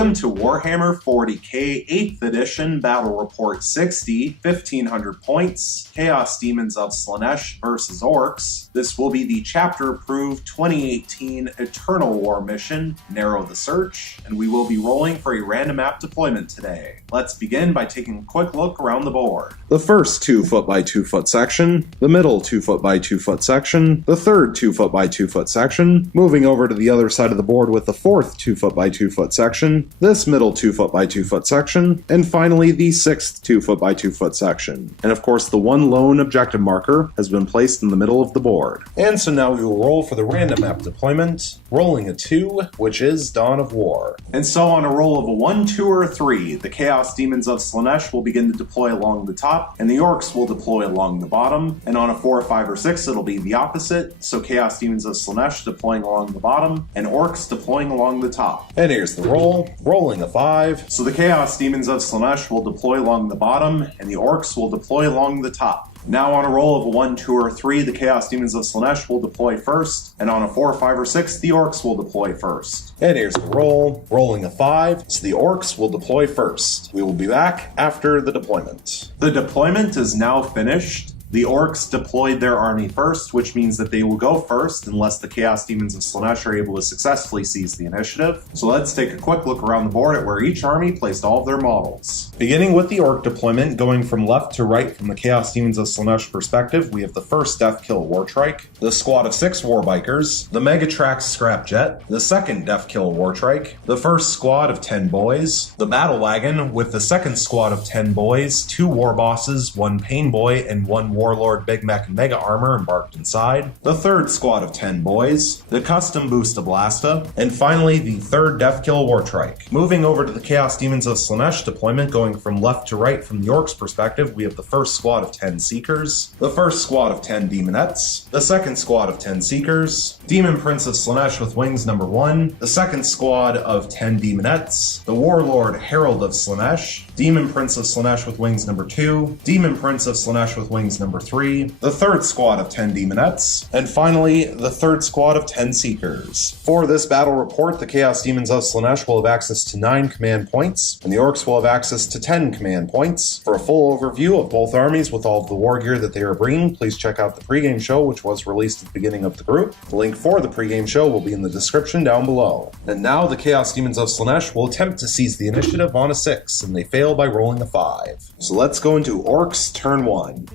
Welcome to Warhammer 40k 8th edition Battle Report 60, 1500 points, Chaos Demons of Slaanesh versus Orks. This will be the chapter-approved 2018 Eternal War mission, Narrow the Search, and we will be rolling for a random map deployment today. Let's begin by taking a quick look around the board. The first 2 foot by 2 foot section, the middle 2 foot by 2 foot section, the third 2 foot by 2 foot section, moving over to the other side of the board with the fourth 2 foot by 2 foot section, this middle 2 foot by 2 foot section, and finally the sixth 2 foot by 2 foot section. And of course the one lone objective marker has been placed in the middle of the board. And so now we will roll for the random map deployment, rolling a 2, which is Dawn of War. And so on a roll of a 1, 2, or a 3, the Chaos Demons of Slaanesh will begin to deploy along the top, and the Orks will deploy along the bottom, and on a 4, 5, or 6 it'll be the opposite, so Chaos Demons of Slaanesh deploying along the bottom, and Orks deploying along the top. And here's the roll. Rolling a 5. So the Chaos Demons of Slaanesh will deploy along the bottom, and the Orks will deploy along the top. Now on a roll of a 1, 2, or 3, the Chaos Demons of Slaanesh will deploy first, and on a 4, 5, or 6, the Orks will deploy first. And here's the roll. Rolling a 5, so the Orks will deploy first. We will be back after the deployment. The deployment is now finished. The Orks deployed their army first, which means that they will go first unless the Chaos Demons of Slaanesh are able to successfully seize the initiative. So let's take a quick look around the board at where each army placed all of their models. Beginning with the Ork deployment, going from left to right from the Chaos Demons of Slaanesh perspective, we have the first Death Kill Wartrike, the squad of 6 Warbikers, the Megatrax Scrap Jet, the second Death Kill Wartrike, the first squad of 10 boys, the Battle Wagon with the second squad of 10 boys, 2 War Bosses, 1 Pain Boy, and 1 Warlord Big Mech and Mega Armor embarked inside, the third squad of 10 boys, the custom Boosta Blasta, and finally the third Death Kill Wartrike. Moving over to the Chaos Demons of Slaanesh deployment, going from left to right from the Orks perspective, we have the first squad of 10 Seekers, the first squad of 10 Demonettes, the second squad of 10 Seekers, Demon Prince of Slaanesh with wings number 1, the second squad of 10 Demonettes, the Warlord Herald of Slaanesh, Demon Prince of Slaanesh with wings number 2, Demon Prince of Slaanesh with wings number 3, the third squad of 10 Demonettes, and finally the third squad of 10 Seekers. For this battle report, the Chaos Demons of Slaanesh will have access to 9 command points, and the Orks will have access to 10 command points. For a full overview of both armies with all of the war gear that they are bringing, please check out the pregame show, which was released at the beginning of the group. The link for the pregame show will be in the description down below. And now the Chaos Demons of Slaanesh will attempt to seize the initiative on a 6, and they fail by rolling a 5. So let's go into Orks turn 1.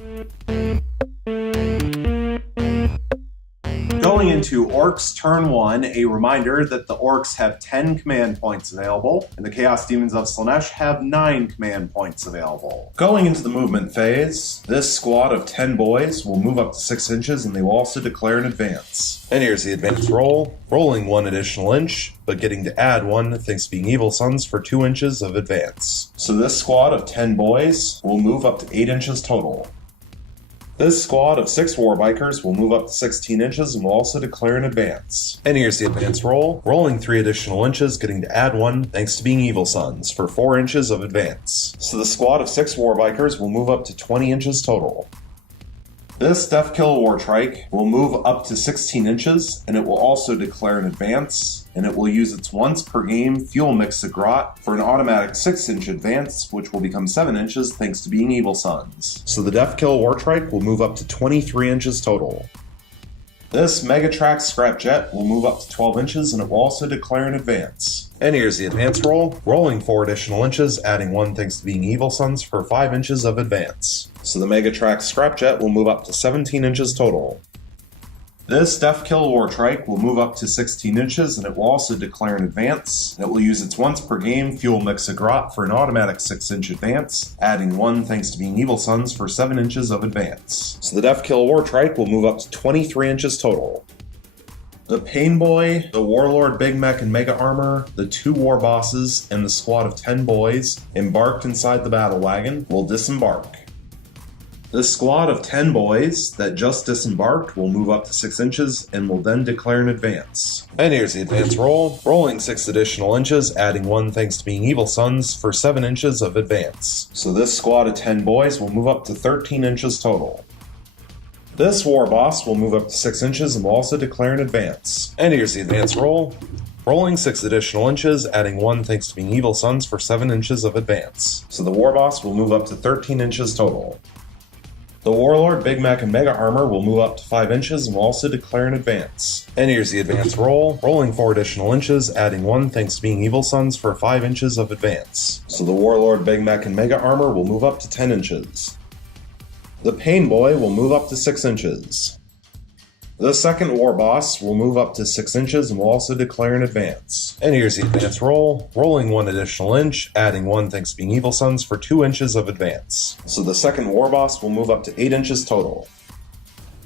Going into Orks turn 1, a reminder that the Orks have 10 command points available, and the Chaos Demons of Slaanesh have 9 command points available. Going into the movement phase, this squad of 10 boys will move up to 6 inches, and they will also declare an advance. And here's the advance roll, rolling 1 additional inch, but getting to add 1 thanks to being Evil Sons for 2 inches of advance. So this squad of 10 boys will move up to 8 inches total. This squad of 6 Warbikers will move up to 16 inches and will also declare an advance. And here's the advance roll, rolling 3 additional inches, getting to add 1 thanks to being Evil Sons for 4 inches of advance. So the squad of 6 Warbikers will move up to 20 inches total. This Death Kill Wartrike will move up to 16 inches, and it will also declare an advance, and it will use its once per game Fuel Mix Grot for an automatic 6-inch advance, which will become 7 inches thanks to being Evil Sons. So the Death Kill Wartrike will move up to 23 inches total. This Megatrax Scrap Jet will move up to 12 inches, and it will also declare an advance. And here's the advance roll, rolling 4 additional inches, adding 1 thanks to being Evil Sons for 5 inches of advance. So the Megatrax Scrap Jet will move up to 17 inches total. This Death Kill Wartrike will move up to 16 inches, and it will also declare an advance. It will use its once per game Fuel Mix Grot for an automatic 6-inch advance, adding 1 thanks to being Evil Sons for 7 inches of advance. So the Death Kill Wartrike will move up to 23 inches total. The Pain Boy, the Warlord Big Mech and Mega Armor, the 2 War Bosses, and the squad of 10 boys embarked inside the Battle Wagon will disembark. This squad of 10 boys that just disembarked will move up to 6 inches and will then declare an advance. And here's the advance roll, rolling 6 additional inches, adding 1 thanks to being Evil Sons for 7 inches of advance. So this squad of 10 boys will move up to 13 inches total. This War Boss will move up to 6 inches and will also declare an advance. And here's the advance roll, rolling 6 additional inches, adding 1 thanks to being evil sons for 7 inches of advance. So the war boss will move up to 13 inches total. The Warlord, Big Mech, and Mega Armor will move up to 5 inches and will also declare an advance. And here's the advance roll, rolling 4 additional inches, adding 1 thanks to being evil sons for 5 inches of advance. So the Warlord, Big Mech, and Mega Armor will move up to 10 inches. The Pain Boy will move up to 6 inches. The second war boss will move up to 6 inches and will also declare an advance. And here's the advance roll, rolling 1 additional inch, adding 1 thanks to being evil sons for 2 inches of advance. So the second war boss will move up to 8 inches total.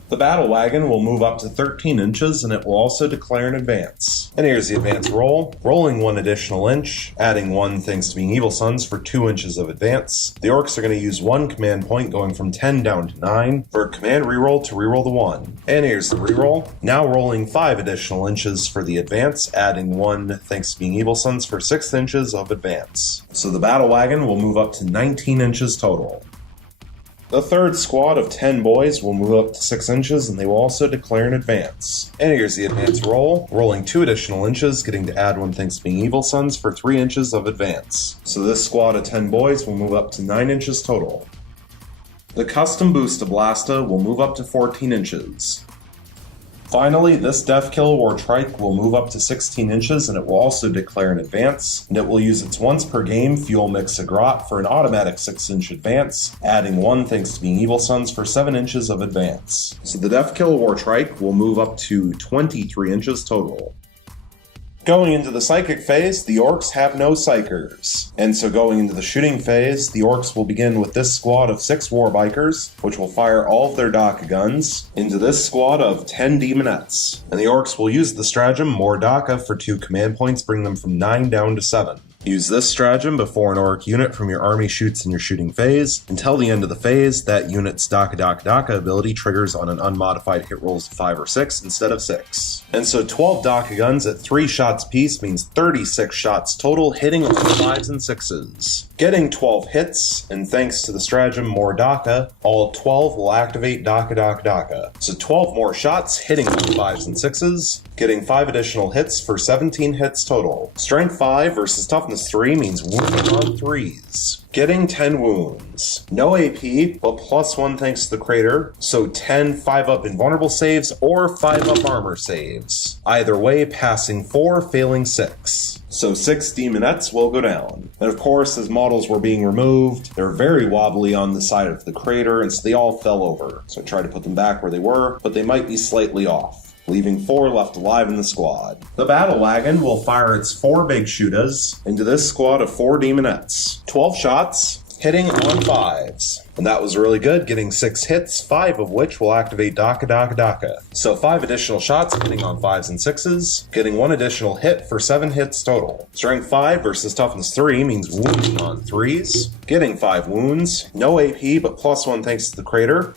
The Battle Wagon will move up to 13 inches and it will also declare an advance. And here's the advance roll, rolling 1 additional inch, adding 1 thanks to being evil sons for 2 inches of advance. The Orks are going to use 1 command point going from 10 down to 9 for a command reroll to reroll the 1. And here's the reroll, now rolling 5 additional inches for the advance, adding 1 thanks to being evil sons for 6 inches of advance. So the Battle Wagon will move up to 19 inches total. The third squad of 10 boys will move up to 6 inches and they will also declare an advance. And here's the advance roll, rolling 2 additional inches, getting to add 1 thanks to being evil sons for 3 inches of advance. So this squad of 10 boys will move up to 9 inches total. The Custom Boosta Blasta will move up to 14 inches. Finally, this Deathkiller War Trike will move up to 16 inches and it will also declare an advance, and it will use its once per game Fuel Mix a Grot for an automatic 6-inch advance, adding 1 thanks to being evil sons for 7 inches of advance. So the Deathkiller War Trike will move up to 23 inches total. Going into the Psychic phase, the Orks have no Psychers. And so going into the Shooting phase, the Orks will begin with this squad of 6 Warbikers, which will fire all of their Daka guns, into this squad of 10 Demonettes. And the Orks will use the stratagem More Daka for 2 command points, bring them from 9 down to 7. Use this stratagem before an Orc unit from your army shoots in your shooting phase. Until the end of the phase, that unit's Daka Daka Daka ability triggers on an unmodified hit rolls of 5 or 6 instead of 6. And so 12 Daka guns at 3 shots apiece means 36 shots total, hitting on 5s and 6s. Getting 12 hits, and thanks to the stratagem More Daka, all 12 will activate Daka Daka Daka. So 12 more shots, hitting on 5s and 6s, getting 5 additional hits for 17 hits total. Strength 5 versus Toughness 3 means wounding on 3s. Getting 10 wounds. No AP, but +1 thanks to the crater, so 10 5-up invulnerable saves or 5-up armor saves. Either way, passing 4, failing 6. So 6 Demonettes will go down. And of course, as models were being removed, they're very wobbly on the side of the crater, and so they all fell over. So I tried to put them back where they were, but they might be slightly off, leaving 4 left alive in the squad. The Battle Wagon will fire its 4 big shootas into this squad of 4 Demonettes. 12 shots, hitting on 5s. And that was really good, getting 6 hits, 5 of which will activate Daka Daka Daka. So 5 additional shots hitting on 5s and 6s, getting 1 additional hit for 7 hits total. Strength 5 versus Toughness 3 means wounding on 3s, getting 5 wounds, no AP but +1 thanks to the crater.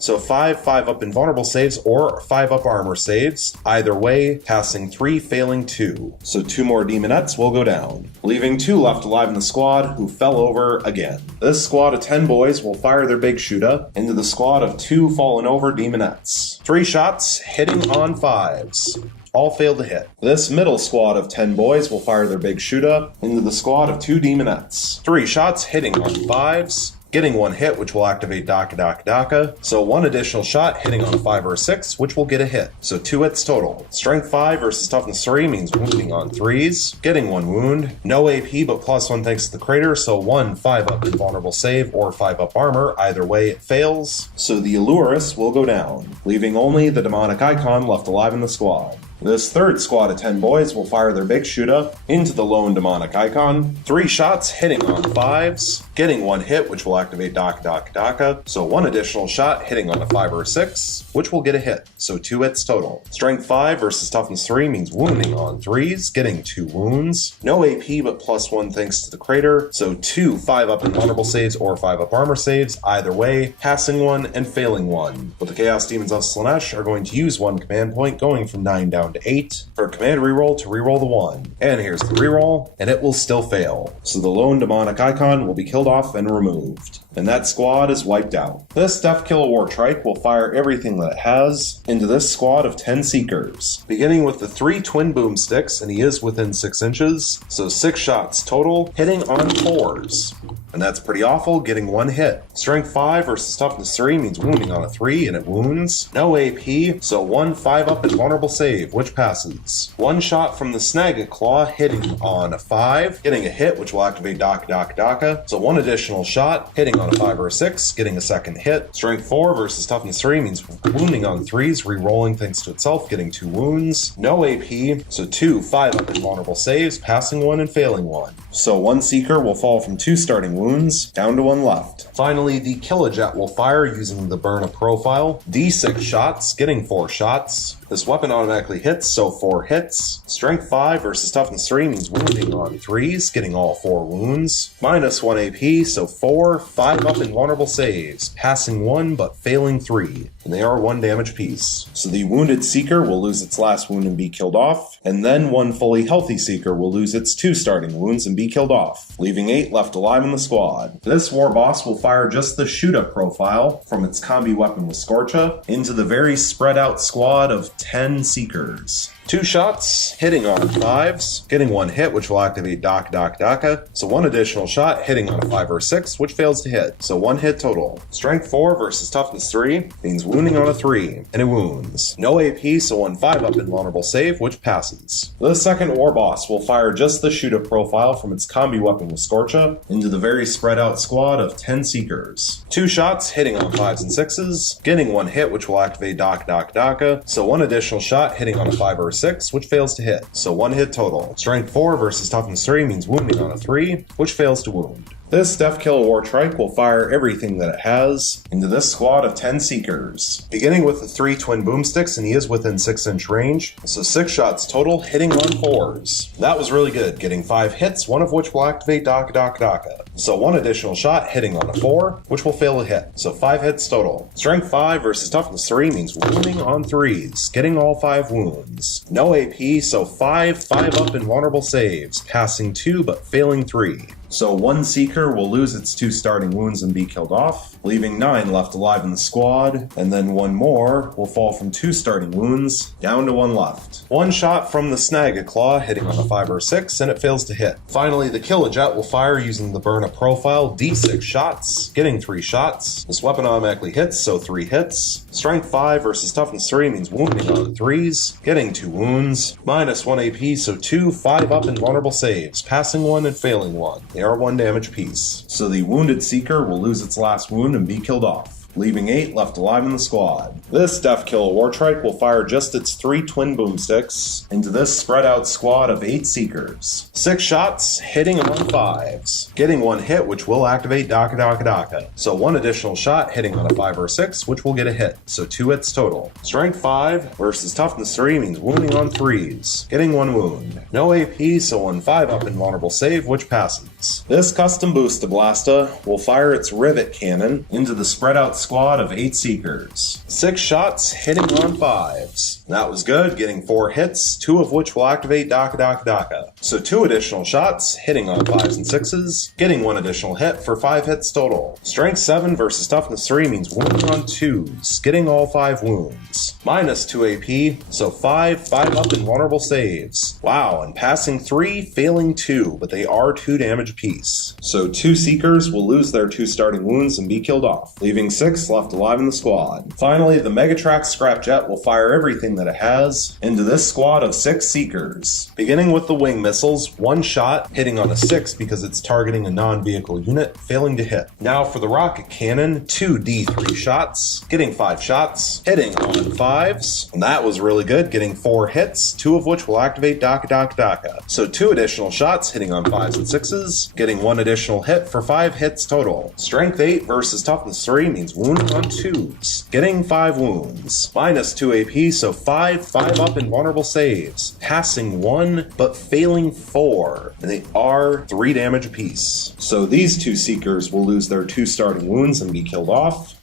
So 5 5-up invulnerable saves or 5-up armor saves, either way, passing 3, failing 2. So 2 more Demonettes will go down, leaving 2 left alive in the squad who fell over again. This squad of 10 boys will fire their big shooter into the squad of 2 fallen over Demonettes. 3 shots, hitting on 5s. All failed to hit. This middle squad of 10 boys will fire their big shooter into the squad of 2 Demonettes. 3 shots, hitting on 5s. Getting 1 hit, which will activate Daka Daka Daka. So 1 additional shot hitting on a 5 or a 6, which will get a hit. So 2 hits total. Strength 5 versus Toughness 3 means wounding on 3s. Getting 1 wound. No AP, but +1 thanks to the crater. So 1 5-up invulnerable save or 5-up armor. Either way, it fails. So the Allurus will go down, leaving only the demonic icon left alive in the squad. This third squad of 10 boys will fire their big shooter into the lone demonic icon. 3 shots hitting on 5s, getting 1 hit, which will activate Daka Daka Daka. So 1 additional shot hitting on a 5 or a 6, which will get a hit. So 2 hits total. Strength 5 versus Toughness 3 means wounding on 3s, getting 2 wounds. No AP, but +1 thanks to the crater. So 2 5-up invulnerable saves or 5-up armor saves. Either way, passing 1 and failing 1. But the Chaos Demons of Slaanesh are going to use 1 command point, going from 9 down to 8 for a command reroll to reroll the 1. And here's the reroll, and it will still fail. So the lone demonic icon will be killed off and removed. and that squad is wiped out. This Death Kill War Trike will fire everything that it has into this squad of 10 Seekers, beginning with the 3 twin boomsticks, and he is within 6 inches, so 6 shots total, hitting on 4s. And that's pretty awful, getting 1 hit. Strength 5 versus Toughness 3 means wounding on a 3, and it wounds. No AP, so 1 5-up invulnerable save, which passes. 1 shot from the Snag Claw hitting on a 5, getting a hit, which will activate Daka. So 1 additional shot, hitting on a 5 or a 6, getting a second hit. Strength 4 versus Toughness 3 means wounding on 3s, re-rolling thanks to itself, getting 2 wounds. No AP, so 2 5-up invulnerable saves, passing 1 and failing 1. So 1 Seeker will fall from 2 starting wounds, down to 1 left. Finally, the Killajet will fire using the Burn a Profile. D6 shots, getting 4 shots. This weapon automatically hits, so 4 hits. Strength 5 versus Toughness 3 means wounding on 3s, getting all 4 wounds. Minus 1 AP, so 4 5-up invulnerable saves, passing 1 but failing 3. And they are 1 damage piece. So the wounded Seeker will lose its last wound and be killed off, and then 1 fully healthy Seeker will lose its 2 starting wounds and be killed off, leaving 8 left alive in the squad. This war boss will fire just the shoot-up profile from its combi weapon with Scorcha into the very spread out squad of 10 Seekers. 2 shots, hitting on 5s, getting 1 hit, which will activate Daka. So 1 additional shot, hitting on a 5 or 6, which fails to hit. So 1 hit total. Strength 4 versus Toughness 3 means wounding on a 3, and it wounds. No AP, so 1 5-up invulnerable save, which passes. The second war boss will fire just the shoot-up profile from its combi weapon with Scorcha into the very spread out squad of 10 Seekers. 2 shots, hitting on 5s and 6s, getting 1 hit, which will activate Daka. So 1 additional shot, hitting on a 5 or 6, which fails to hit, so 1 hit total. Strength 4 versus Toughness 3 means wounding on a 3, which fails to wound. This Death Kill War Trike will fire everything that it has into this squad of 10 Seekers, beginning with the 3 twin boomsticks, and he is within 6-inch range, so 6 shots total, hitting on 4s. That was really good, getting 5 hits, 1 of which will activate Daka. So 1 additional shot, hitting on a 4, which will fail to hit, so 5 hits total. Strength 5 versus Toughness 3 means wounding on 3s, getting all 5 wounds. No AP, so 5 5-up invulnerable saves, passing 2 but failing 3. So 1 Seeker will lose its 2 starting wounds and be killed off, leaving 9 left alive in the squad, and then 1 more will fall from 2 starting wounds, down to 1 left. 1 shot from the Snag Claw, hitting on a 5 or 6, and it fails to hit. Finally, the Killajet will fire using the Burn a Profile, D6 shots, getting 3 shots. This weapon automatically hits, so 3 hits. Strength 5 versus Toughness 3 means wounding on 3s, getting 2 wounds. Minus 1 AP, so 2 5-up invulnerable saves, passing 1 and failing 1. They are 1 damage piece. So the wounded Seeker will lose its last wound and be killed off, leaving 8 left alive in the squad. This Death Kill War Trike will fire just its 3 twin boomsticks into this spread out squad of 8 Seekers. 6 shots, hitting on 5s, getting 1 hit, which will activate Daka. So 1 additional shot, hitting on a 5 or 6, which will get a hit, so 2 hits total. Strength 5 versus Toughness 3 means wounding on 3s, getting 1 wound. No AP, so 1 5-up invulnerable save, which passes. This custom Boosta Blasta will fire its Rivet Cannon into the spread out squad of 8 Seekers. 6 shots, hitting on 5s. That was good, getting 4 hits, 2 of which will activate Daka. So 2 additional shots, hitting on 5s and 6s, getting 1 additional hit for 5 hits total. Strength 7 versus Toughness 3 means wounding on 2s, getting all 5 wounds. Minus 2 AP, so 5 5-up invulnerable saves. Wow, and passing 3, failing 2, but they are 2 damage apiece. So 2 Seekers will lose their 2 starting wounds and be killed off, leaving 6 left alive in the squad. Finally, the Megatrax Scrapjet will fire everything that it has into this squad of 6 Seekers, beginning with the wing missiles, 1 shot, hitting on a 6 because it's targeting a non-vehicle unit, failing to hit. Now for the rocket cannon, 2 D3 shots, getting 5 shots, hitting on 5s, and that was really good, getting 4 hits, 2 of which will activate Daka. So 2 additional shots, hitting on 5s and 6s, getting 1 additional hit for 5 hits total. Strength 8 versus Toughness 3 means wounding on 2s, getting 5 wounds. Minus 2 AP, so 5 5-up invulnerable saves, passing 1 but failing 4, and they are 3 damage apiece. So these 2 Seekers will lose their 2 starting wounds and be killed off.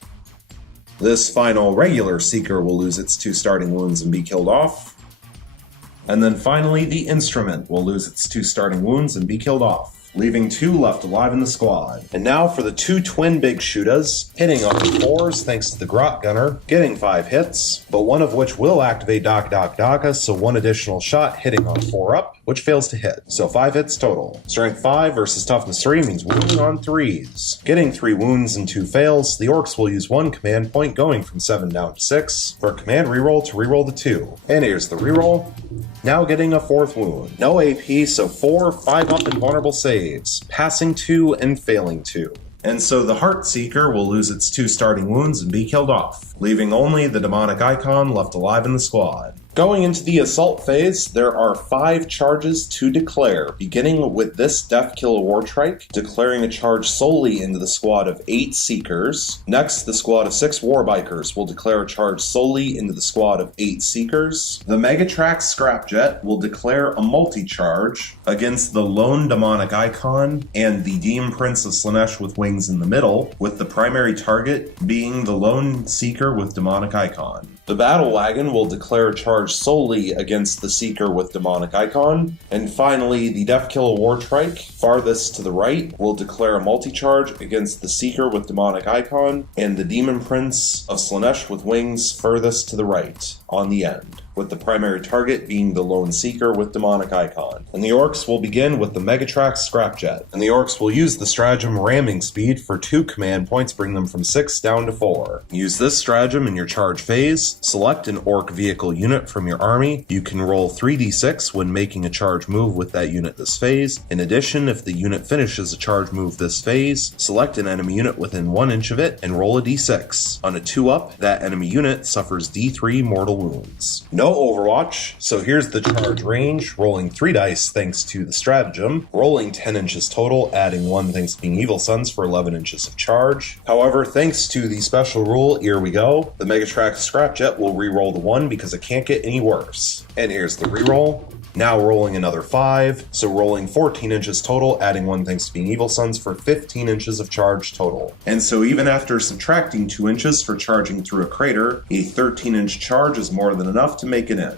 This final regular Seeker will lose its 2 starting wounds and be killed off. And then finally, the Instrument will lose its 2 starting wounds and be killed off. leaving 2 left alive in the squad. And now for the 2 twin big shootas, hitting on 4s thanks to the Grot Gunner, getting 5 hits, but one of which will activate Daka, so 1 additional shot hitting on 4 up, which fails to hit. So 5 hits total. Strength 5 versus Toughness 3 means wounding on 3s. Getting 3 wounds and 2 fails, the Orks will use 1 command point going from 7 down to 6 for a command reroll to reroll the 2. And here's the reroll. Now getting a 4th wound. No AP, so 4 5 up invulnerable saves, passing 2 and failing 2. And so the Heartseeker will lose its 2 starting wounds and be killed off, leaving only the demonic icon left alive in the squad. Going into the assault phase, there are 5 charges to declare, beginning with this Deathkiller Wartrike, declaring a charge solely into the squad of 8 Seekers. Next, the squad of 6 Warbikers will declare a charge solely into the squad of 8 Seekers. The Megatrax Scrapjet will declare a multi-charge against the lone demonic icon and the Demon Prince of Slaanesh with wings in the middle, with the primary target being the lone Seeker with demonic icon. The Battle Wagon will declare a charge solely against the Seeker with demonic icon. And finally, the Deathkiller Wartrike, farthest to the right, will declare a multi-charge against the Seeker with demonic icon and the Demon Prince of Slaanesh with wings furthest to the right, on the end, with the primary target being the lone Seeker with demonic icon. And the Orks will begin with the Megatrax Scrapjet. And the Orks will use the stratagem Ramming Speed for 2 command points, bring them from 6 down to 4. Use this stratagem in your charge phase. Select an Ork vehicle unit from your army. You can roll 3d6 when making a charge move with that unit this phase. In addition, if the unit finishes a charge move this phase, select an enemy unit within 1 inch of it and roll a d6. On a 2-up, that enemy unit suffers d3 mortal wounds. No Overwatch, so here's the charge range, rolling 3 dice thanks to the stratagem, rolling 10 inches total, adding 1 thanks to being Evil Sons for 11 inches of charge. However, thanks to the special rule, here we go, the Megatrax Scrapjet will re-roll the 1 because it can't get any worse. And here's the re-roll. Now rolling another 5, so rolling 14 inches total, adding 1 thanks to being Evil Sons for 15 inches of charge total. And so even after subtracting 2 inches for charging through a crater, a 13-inch charge is more than enough to make it in.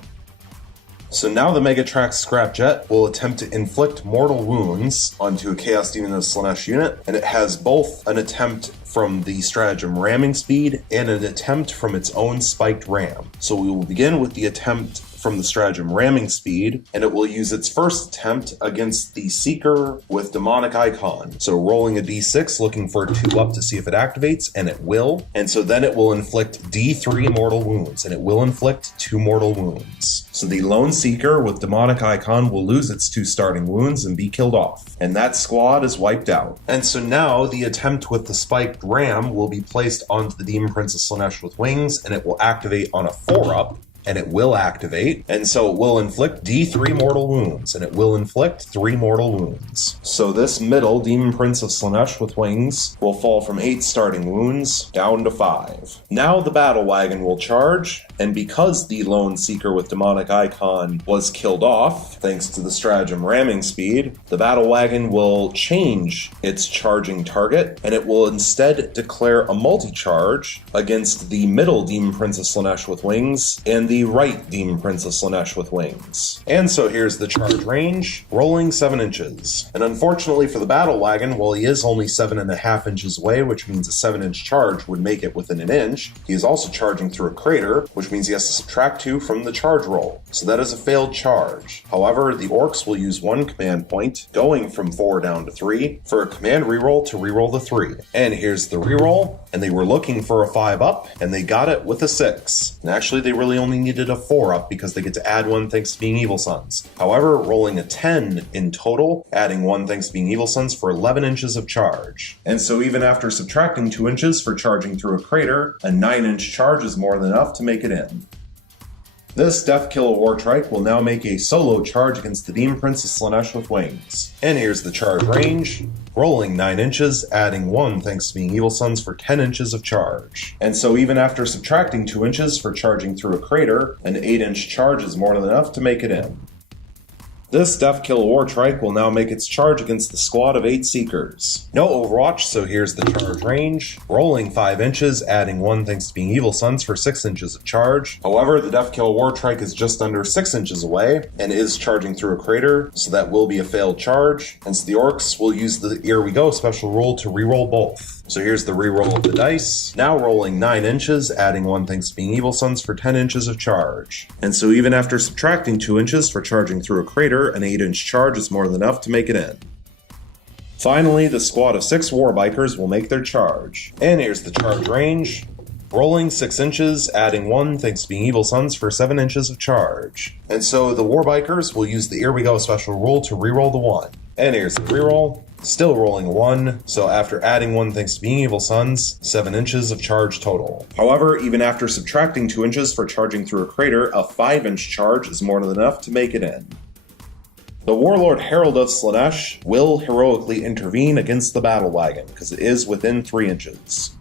So now the Megatrax Scrapjet will attempt to inflict mortal wounds onto a Chaos Demon of Slaanesh unit, and it has both an attempt from the stratagem Ramming Speed and an attempt from its own spiked ram. So we will begin with the attempt from the stratagem Ramming Speed, and it will use its first attempt against the Seeker with demonic icon. So rolling a d6, looking for a 2-up to see if it activates, and it will. And so then it will inflict d3 mortal wounds, and it will inflict 2 mortal wounds. So the lone Seeker with demonic icon will lose its 2 starting wounds and be killed off. And that squad is wiped out. And so now the attempt with the spiked ram will be placed onto the Demon Prince of Slaanesh with wings, and it will activate on a 4-up. And it will activate, and so it will inflict d3 mortal wounds, and it will inflict 3 mortal wounds. So this middle Demon Prince of Slaanesh with wings will fall from 8 starting wounds down to 5. Now the Battle Wagon will charge, and because the lone Seeker with demonic icon was killed off, thanks to the stratagem Ramming Speed, the Battle Wagon will change its charging target, and it will instead declare a multi-charge against the middle Demon Prince of Slaanesh with wings and the right Demon Prince of Slaanesh with wings. And so here's the charge range, rolling 7 inches. And unfortunately for the Battle Wagon, while he is only 7.5 inches away, which means a 7-inch charge would make it within an inch, he is also charging through a crater, which means he has to subtract 2 from the charge roll. So that is a failed charge. However, the Orks will use 1 command point, going from 4 down to 3, for a command reroll to reroll the 3. And here's the reroll, and they were looking for a 5-up, and they got it with a 6. And actually, they really only needed a 4-up because they get to add 1 thanks to being Evil Sons. However, rolling a 10 in total, adding 1 thanks to being Evil Sons for 11 inches of charge. And so even after subtracting 2 inches for charging through a crater, a 9-inch charge is more than enough to make it in. This Deathkiller Wartrike will now make a solo charge against the Demon Prince of Slaanesh with wings. And here's the charge range, rolling 9 inches, adding 1 thanks to being Evil Sons for 10 inches of charge. And so even after subtracting 2 inches for charging through a crater, an 8-inch charge is more than enough to make it in. This Deathkill Wartrike will now make its charge against the squad of 8 Seekers. No Overwatch, so here's the charge range. Rolling 5 inches, adding 1 thanks to being Evil Sons for 6 inches of charge. However, the Deathkill Wartrike is just under 6 inches away and is charging through a crater, so that will be a failed charge. Hence the Orks will use the Here We Go special rule to reroll both. So here's the reroll of the dice. Now rolling 9 inches, adding 1 thanks to being Evil Sons for 10 inches of charge. And so even after subtracting 2 inches for charging through a crater, an 8-inch charge is more than enough to make it in. Finally, the squad of 6 Warbikers will make their charge. And here's the charge range. Rolling 6 inches, adding 1 thanks to being Evil Sons for 7 inches of charge. And so the Warbikers will use the Here We Go special rule to reroll the 1. And here's the reroll. Still rolling 1, so after adding 1 thanks to being Evil Sons, 7 inches of charge total. However, even after subtracting 2 inches for charging through a crater, a 5-inch charge is more than enough to make it in. The Warlord Herald of Slaanesh will heroically intervene against the battle wagon, because it is within 3 inches.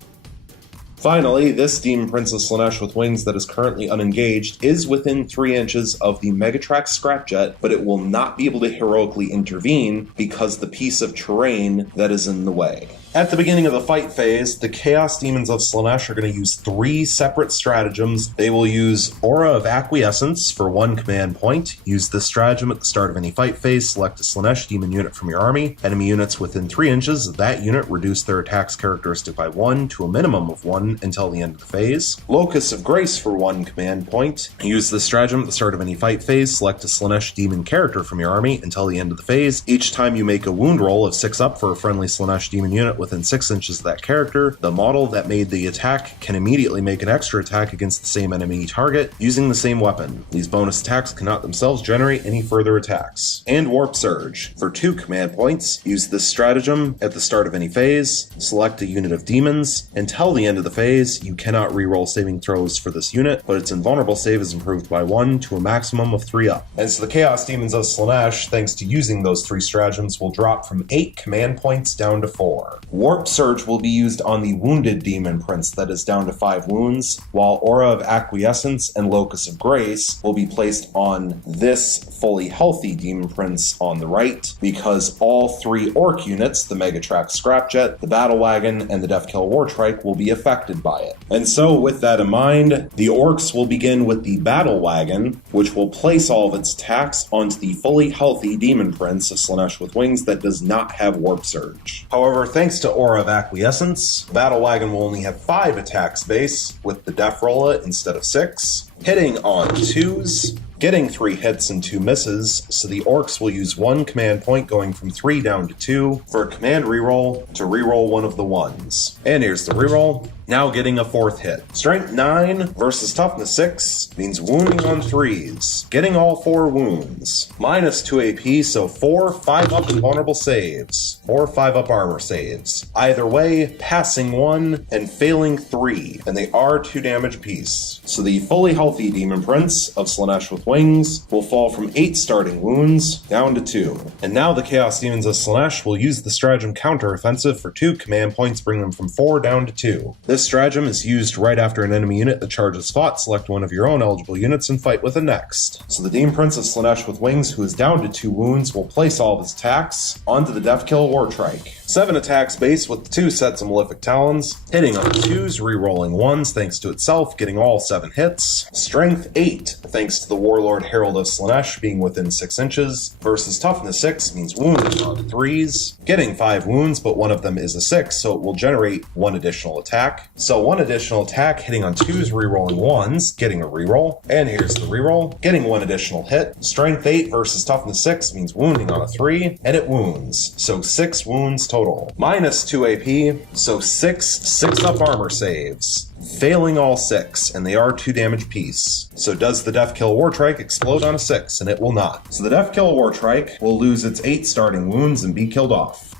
Finally, this Demon Prince of Slaanesh with wings that is currently unengaged is within 3 inches of the Megatrax Scrapjet, but it will not be able to heroically intervene because the piece of terrain that is in the way. At the beginning of the fight phase, the Chaos Demons of Slaanesh are going to use 3 separate stratagems. They will use Aura of Acquiescence for 1 command point. Use this stratagem at the start of any fight phase. Select a Slaanesh demon unit from your army. Enemy units within 3 inches of that unit reduce their attack's characteristic by 1 to a minimum of 1 until the end of the phase. Locus of Grace for 1 command point. Use this stratagem at the start of any fight phase. Select a Slaanesh demon character from your army until the end of the phase. Each time you make a wound roll of 6 up for a friendly Slaanesh demon unit within 6 inches of that character, the model that made the attack can immediately make an extra attack against the same enemy target using the same weapon. These bonus attacks cannot themselves generate any further attacks. And Warp Surge. For 2 command points, use this stratagem at the start of any phase. Select a unit of demons. Until the end of the phase, you cannot reroll saving throws for this unit, but its invulnerable save is improved by 1 to a maximum of 3 up. And so the Chaos Demons of Slaanesh, thanks to using those 3 stratagems, will drop from 8 command points down to 4. Warp Surge will be used on the Wounded Demon Prince that is down to 5 wounds, while Aura of Acquiescence and Locus of Grace will be placed on this fully healthy Demon Prince on the right, because all 3 Orc units, the Megatrax Scrapjet, the Battle Wagon, and the Deathkill Wartrike, will be affected by it. And so, with that in mind, the Orcs will begin with the Battle Wagon, which will place all of its attacks onto the fully healthy Demon Prince of Slaanesh with wings that does not have Warp Surge. However, thanks to Aura of Acquiescence, Battle Wagon will only have 5 attacks base, with the Def Rolla instead of 6, hitting on 2s, getting 3 hits and 2 misses, so the Orcs will use 1 command point going from 3 down to 2 for a command reroll to reroll one of the 1s. And here's the reroll. Now getting a 4th hit. Strength 9 versus Toughness 6 means wounding on 3s. Getting all 4 wounds. Minus 2 AP, so 4 5-up invulnerable saves. 4 5-up armor saves. Either way, passing 1 and failing 3, and they are 2 damage apiece. So the fully healthy Demon Prince of Slaanesh with wings will fall from 8 starting wounds down to 2. And now the Chaos Demons of Slaanesh will use the stratagem counter-offensive for 2 command points, bring them from 4 down to 2. This stratagem is used right after an enemy unit that charges fought. Select one of your own eligible units and fight with it next. So the Demon Prince of Slaanesh with wings, who is down to 2 wounds, will place all of his attacks onto the Deathkill Wartrike. 7 attacks base with 2 sets of Malefic Talons, hitting on 2s, rerolling 1s thanks to itself, getting all 7 hits. Strength 8, thanks to the Warlord Herald of Slaanesh being within 6 inches, versus Toughness 6 means wounding on 3s, getting 5 wounds, but one of them is a 6, so it will generate 1 additional attack. So 1 additional attack, hitting on 2s, rerolling 1s, getting a reroll, and here's the reroll, getting 1 additional hit. Strength 8 versus Toughness 6 means wounding on a 3, and it wounds, so 6 wounds total. Minus 2 AP, so 6 6-up armor saves. Failing all 6, and they are 2 damage apiece. So does the Deathkill Wartrike explode on a 6? And it will not. So the Deathkill Wartrike will lose its 8 starting wounds and be killed off.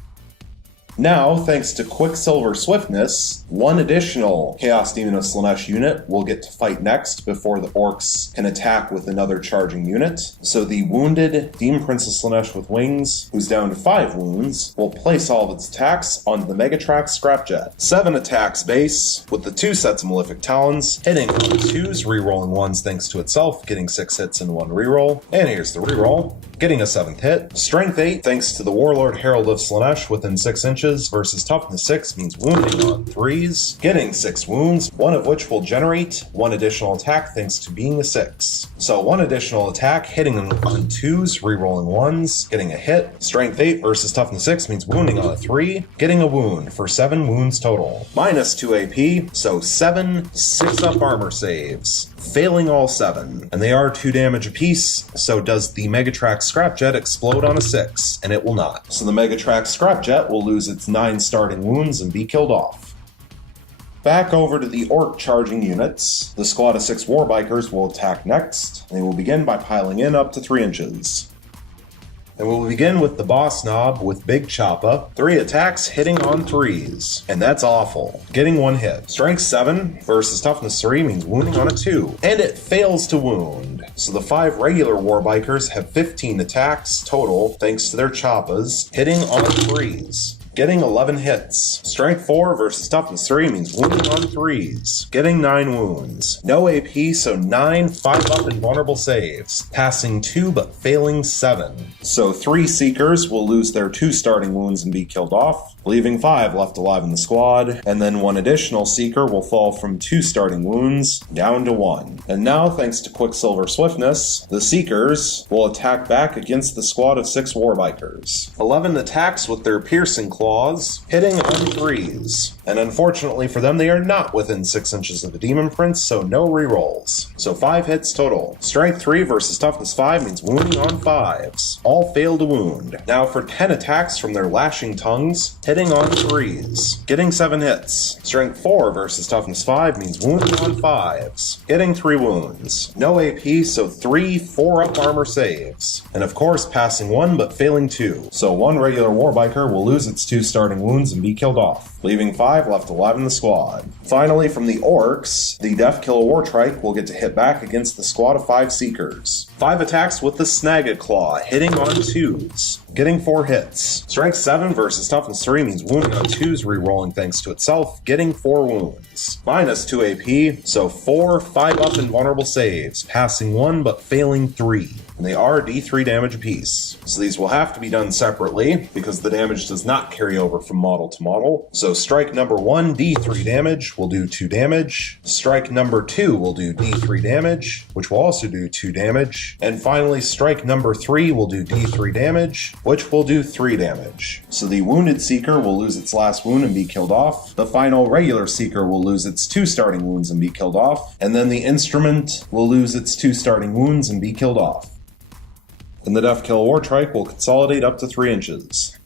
Now, thanks to Quicksilver Swiftness, 1 additional Chaos Demon of Slaanesh unit will get to fight next before the Orcs can attack with another charging unit. So the wounded Demon Prince of Slaanesh with wings, who's down to 5 wounds, will place all of its attacks onto the Megatrax Scrapjet. 7 attacks base, with the 2 sets of Malefic Talons, hitting on 2s, rerolling 1s thanks to itself, getting 6 hits and 1 reroll. And here's the reroll. getting a 7th hit. Strength 8 thanks to the Warlord Herald of Slaanesh within 6 inches versus Toughness 6 means wounding on 3s, getting 6 wounds, one of which will generate 1 additional attack thanks to being a 6. So 1 additional attack hitting on 2s, rerolling 1s, getting a hit. Strength 8 versus Toughness 6 means wounding on a 3, getting a wound for 7 wounds total. Minus 2 AP, so 7 6-up armor saves, failing all 7. And they are 2 damage apiece, so does the Megatrax Scrapjet explode on a 6? And it will not. So the Megatrax Scrapjet will lose its 9 starting wounds and be killed off. Back over to the Orc charging units. The squad of 6 Warbikers will attack next. They will begin by piling in up to 3 inches. And we'll begin with the Boss Knob with Big Choppa. 3 attacks hitting on 3s. And that's awful. Getting 1 hit. Strength 7 versus Toughness 3 means wounding on a 2. And it fails to wound. So the 5 regular Warbikers have 15 attacks total thanks to their Choppas, hitting on 3s. Getting 11 hits. Strength 4 versus Toughness 3 means wounding on 3s. Getting 9 wounds. No AP, so 9 5-up invulnerable saves. Passing 2 but failing 7. So 3 Seekers will lose their 2 starting wounds and be killed off, leaving 5 left alive in the squad, and then 1 additional Seeker will fall from 2 starting wounds down to 1. And now, thanks to Quicksilver Swiftness, the Seekers will attack back against the squad of 6 Warbikers. 11 attacks with their Piercing Claws, hitting on 3s. And unfortunately for them, they are not within 6 inches of the Demon Prince, so no rerolls. So 5 hits total. Strength 3 versus Toughness 5 means wounding on 5s. All fail to wound. Now for 10 attacks from their Lashing Tongues, hitting on 3s. Getting 7 hits. Strength 4 versus Toughness 5 means wounding on 5s. Getting 3 wounds. No AP, so 3 4-up armor saves. And of course, passing 1 but failing 2. So 1 regular Warbiker will lose its 2 starting wounds and be killed off, leaving 5 left alive in the squad. Finally, from the Orks, the Deathkiller Wartrike will get to hit back against the squad of 5 Seekers. 5 attacks with the Snagga Claw, hitting on 2s. Getting 4 hits. Strength 7 versus Toughness 3 means wounding on 2s, rerolling thanks to itself, getting 4 wounds. Minus 2 AP, so 4 5-up invulnerable saves, passing 1 but failing 3. And they are D3 damage apiece. So these will have to be done separately, because the damage does not carry over from model to model. So strike number 1, D3 damage, will do 2 damage. Strike number 2 will do D3 damage, which will also do 2 damage. And finally, strike number 3 will do D3 damage, which will do 3 damage. So the Wounded Seeker will lose its last wound and be killed off. The final regular Seeker will lose its 2 starting wounds and be killed off. And then the Instrument will lose its 2 starting wounds and be killed off. And the Deathkiller Wartrike will consolidate up to 3 inches.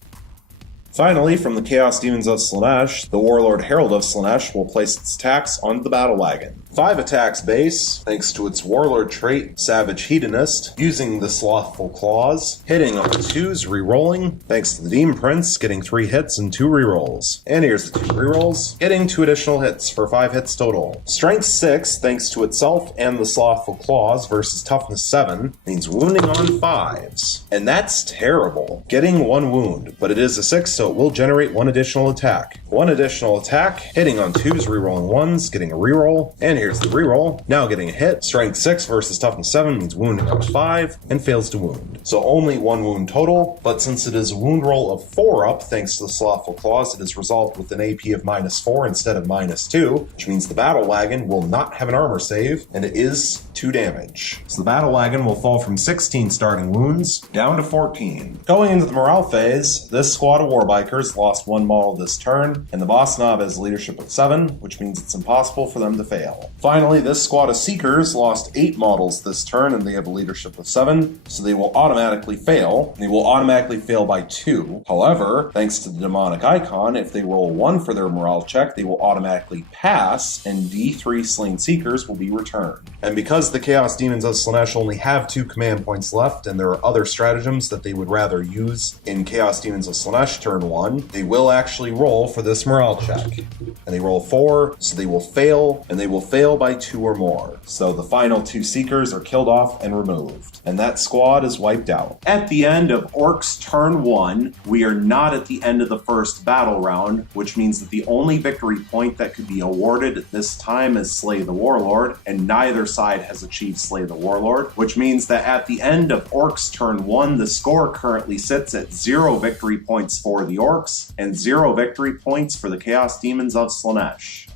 Finally, from the Chaos Demons of Slaanesh, the Warlord Herald of Slaanesh will place its attacks onto the battle wagon. 5 attacks base, thanks to its Warlord trait, Savage Hedonist, using the Slothful Claws, hitting on 2s, rerolling, thanks to the Demon Prince, getting 3 hits and 2 rerolls. And here's the 2 rerolls, getting 2 additional hits for 5 hits total. Strength 6, thanks to itself and the Slothful Claws versus Toughness 7, means wounding on 5s. And that's terrible. Getting 1 wound, but it is a 6, so it will generate 1 additional attack. 1 additional attack, hitting on 2s, rerolling 1s, getting a reroll, and here's the reroll, now getting a hit. Strength 6 versus Toughness 7 means wounding on 5, and fails to wound. So only 1 wound total, but since it is a wound roll of 4 up, thanks to the Slothful Claws, it is resolved with an AP of -4 instead of -2, which means the Battle Wagon will not have an armor save, and it is 2 damage. So the Battle Wagon will fall from 16 starting wounds down to 14. Going into the morale phase, this squad of Warbikers lost 1 model this turn, and the Boss Knob has leadership of 7, which means it's impossible for them to fail. Finally, this squad of Seekers lost 8 models this turn, and they have a leadership of 7, so they will automatically fail. They will automatically fail by 2. However, thanks to the demonic icon, if they roll 1 for their morale check, they will automatically pass, and D3 slain Seekers will be returned. And because the Chaos Demons of Slaanesh only have 2 command points left, and there are other stratagems that they would rather use in Chaos Demons of Slaanesh turn 1, they will actually roll for this morale check. And they roll 4, so they will fail, and they will fail fail by 2 or more. So the final 2 Seekers are killed off and removed, and that squad is wiped out. At the end of Orks turn 1, we are not at the end of the first battle round, which means that the only victory point that could be awarded at this time is Slay the Warlord, and neither side has achieved Slay the Warlord, which means that at the end of Orks turn 1, the score currently sits at 0 victory points for the Orks and 0 victory points for the Chaos Demons of Slaanesh.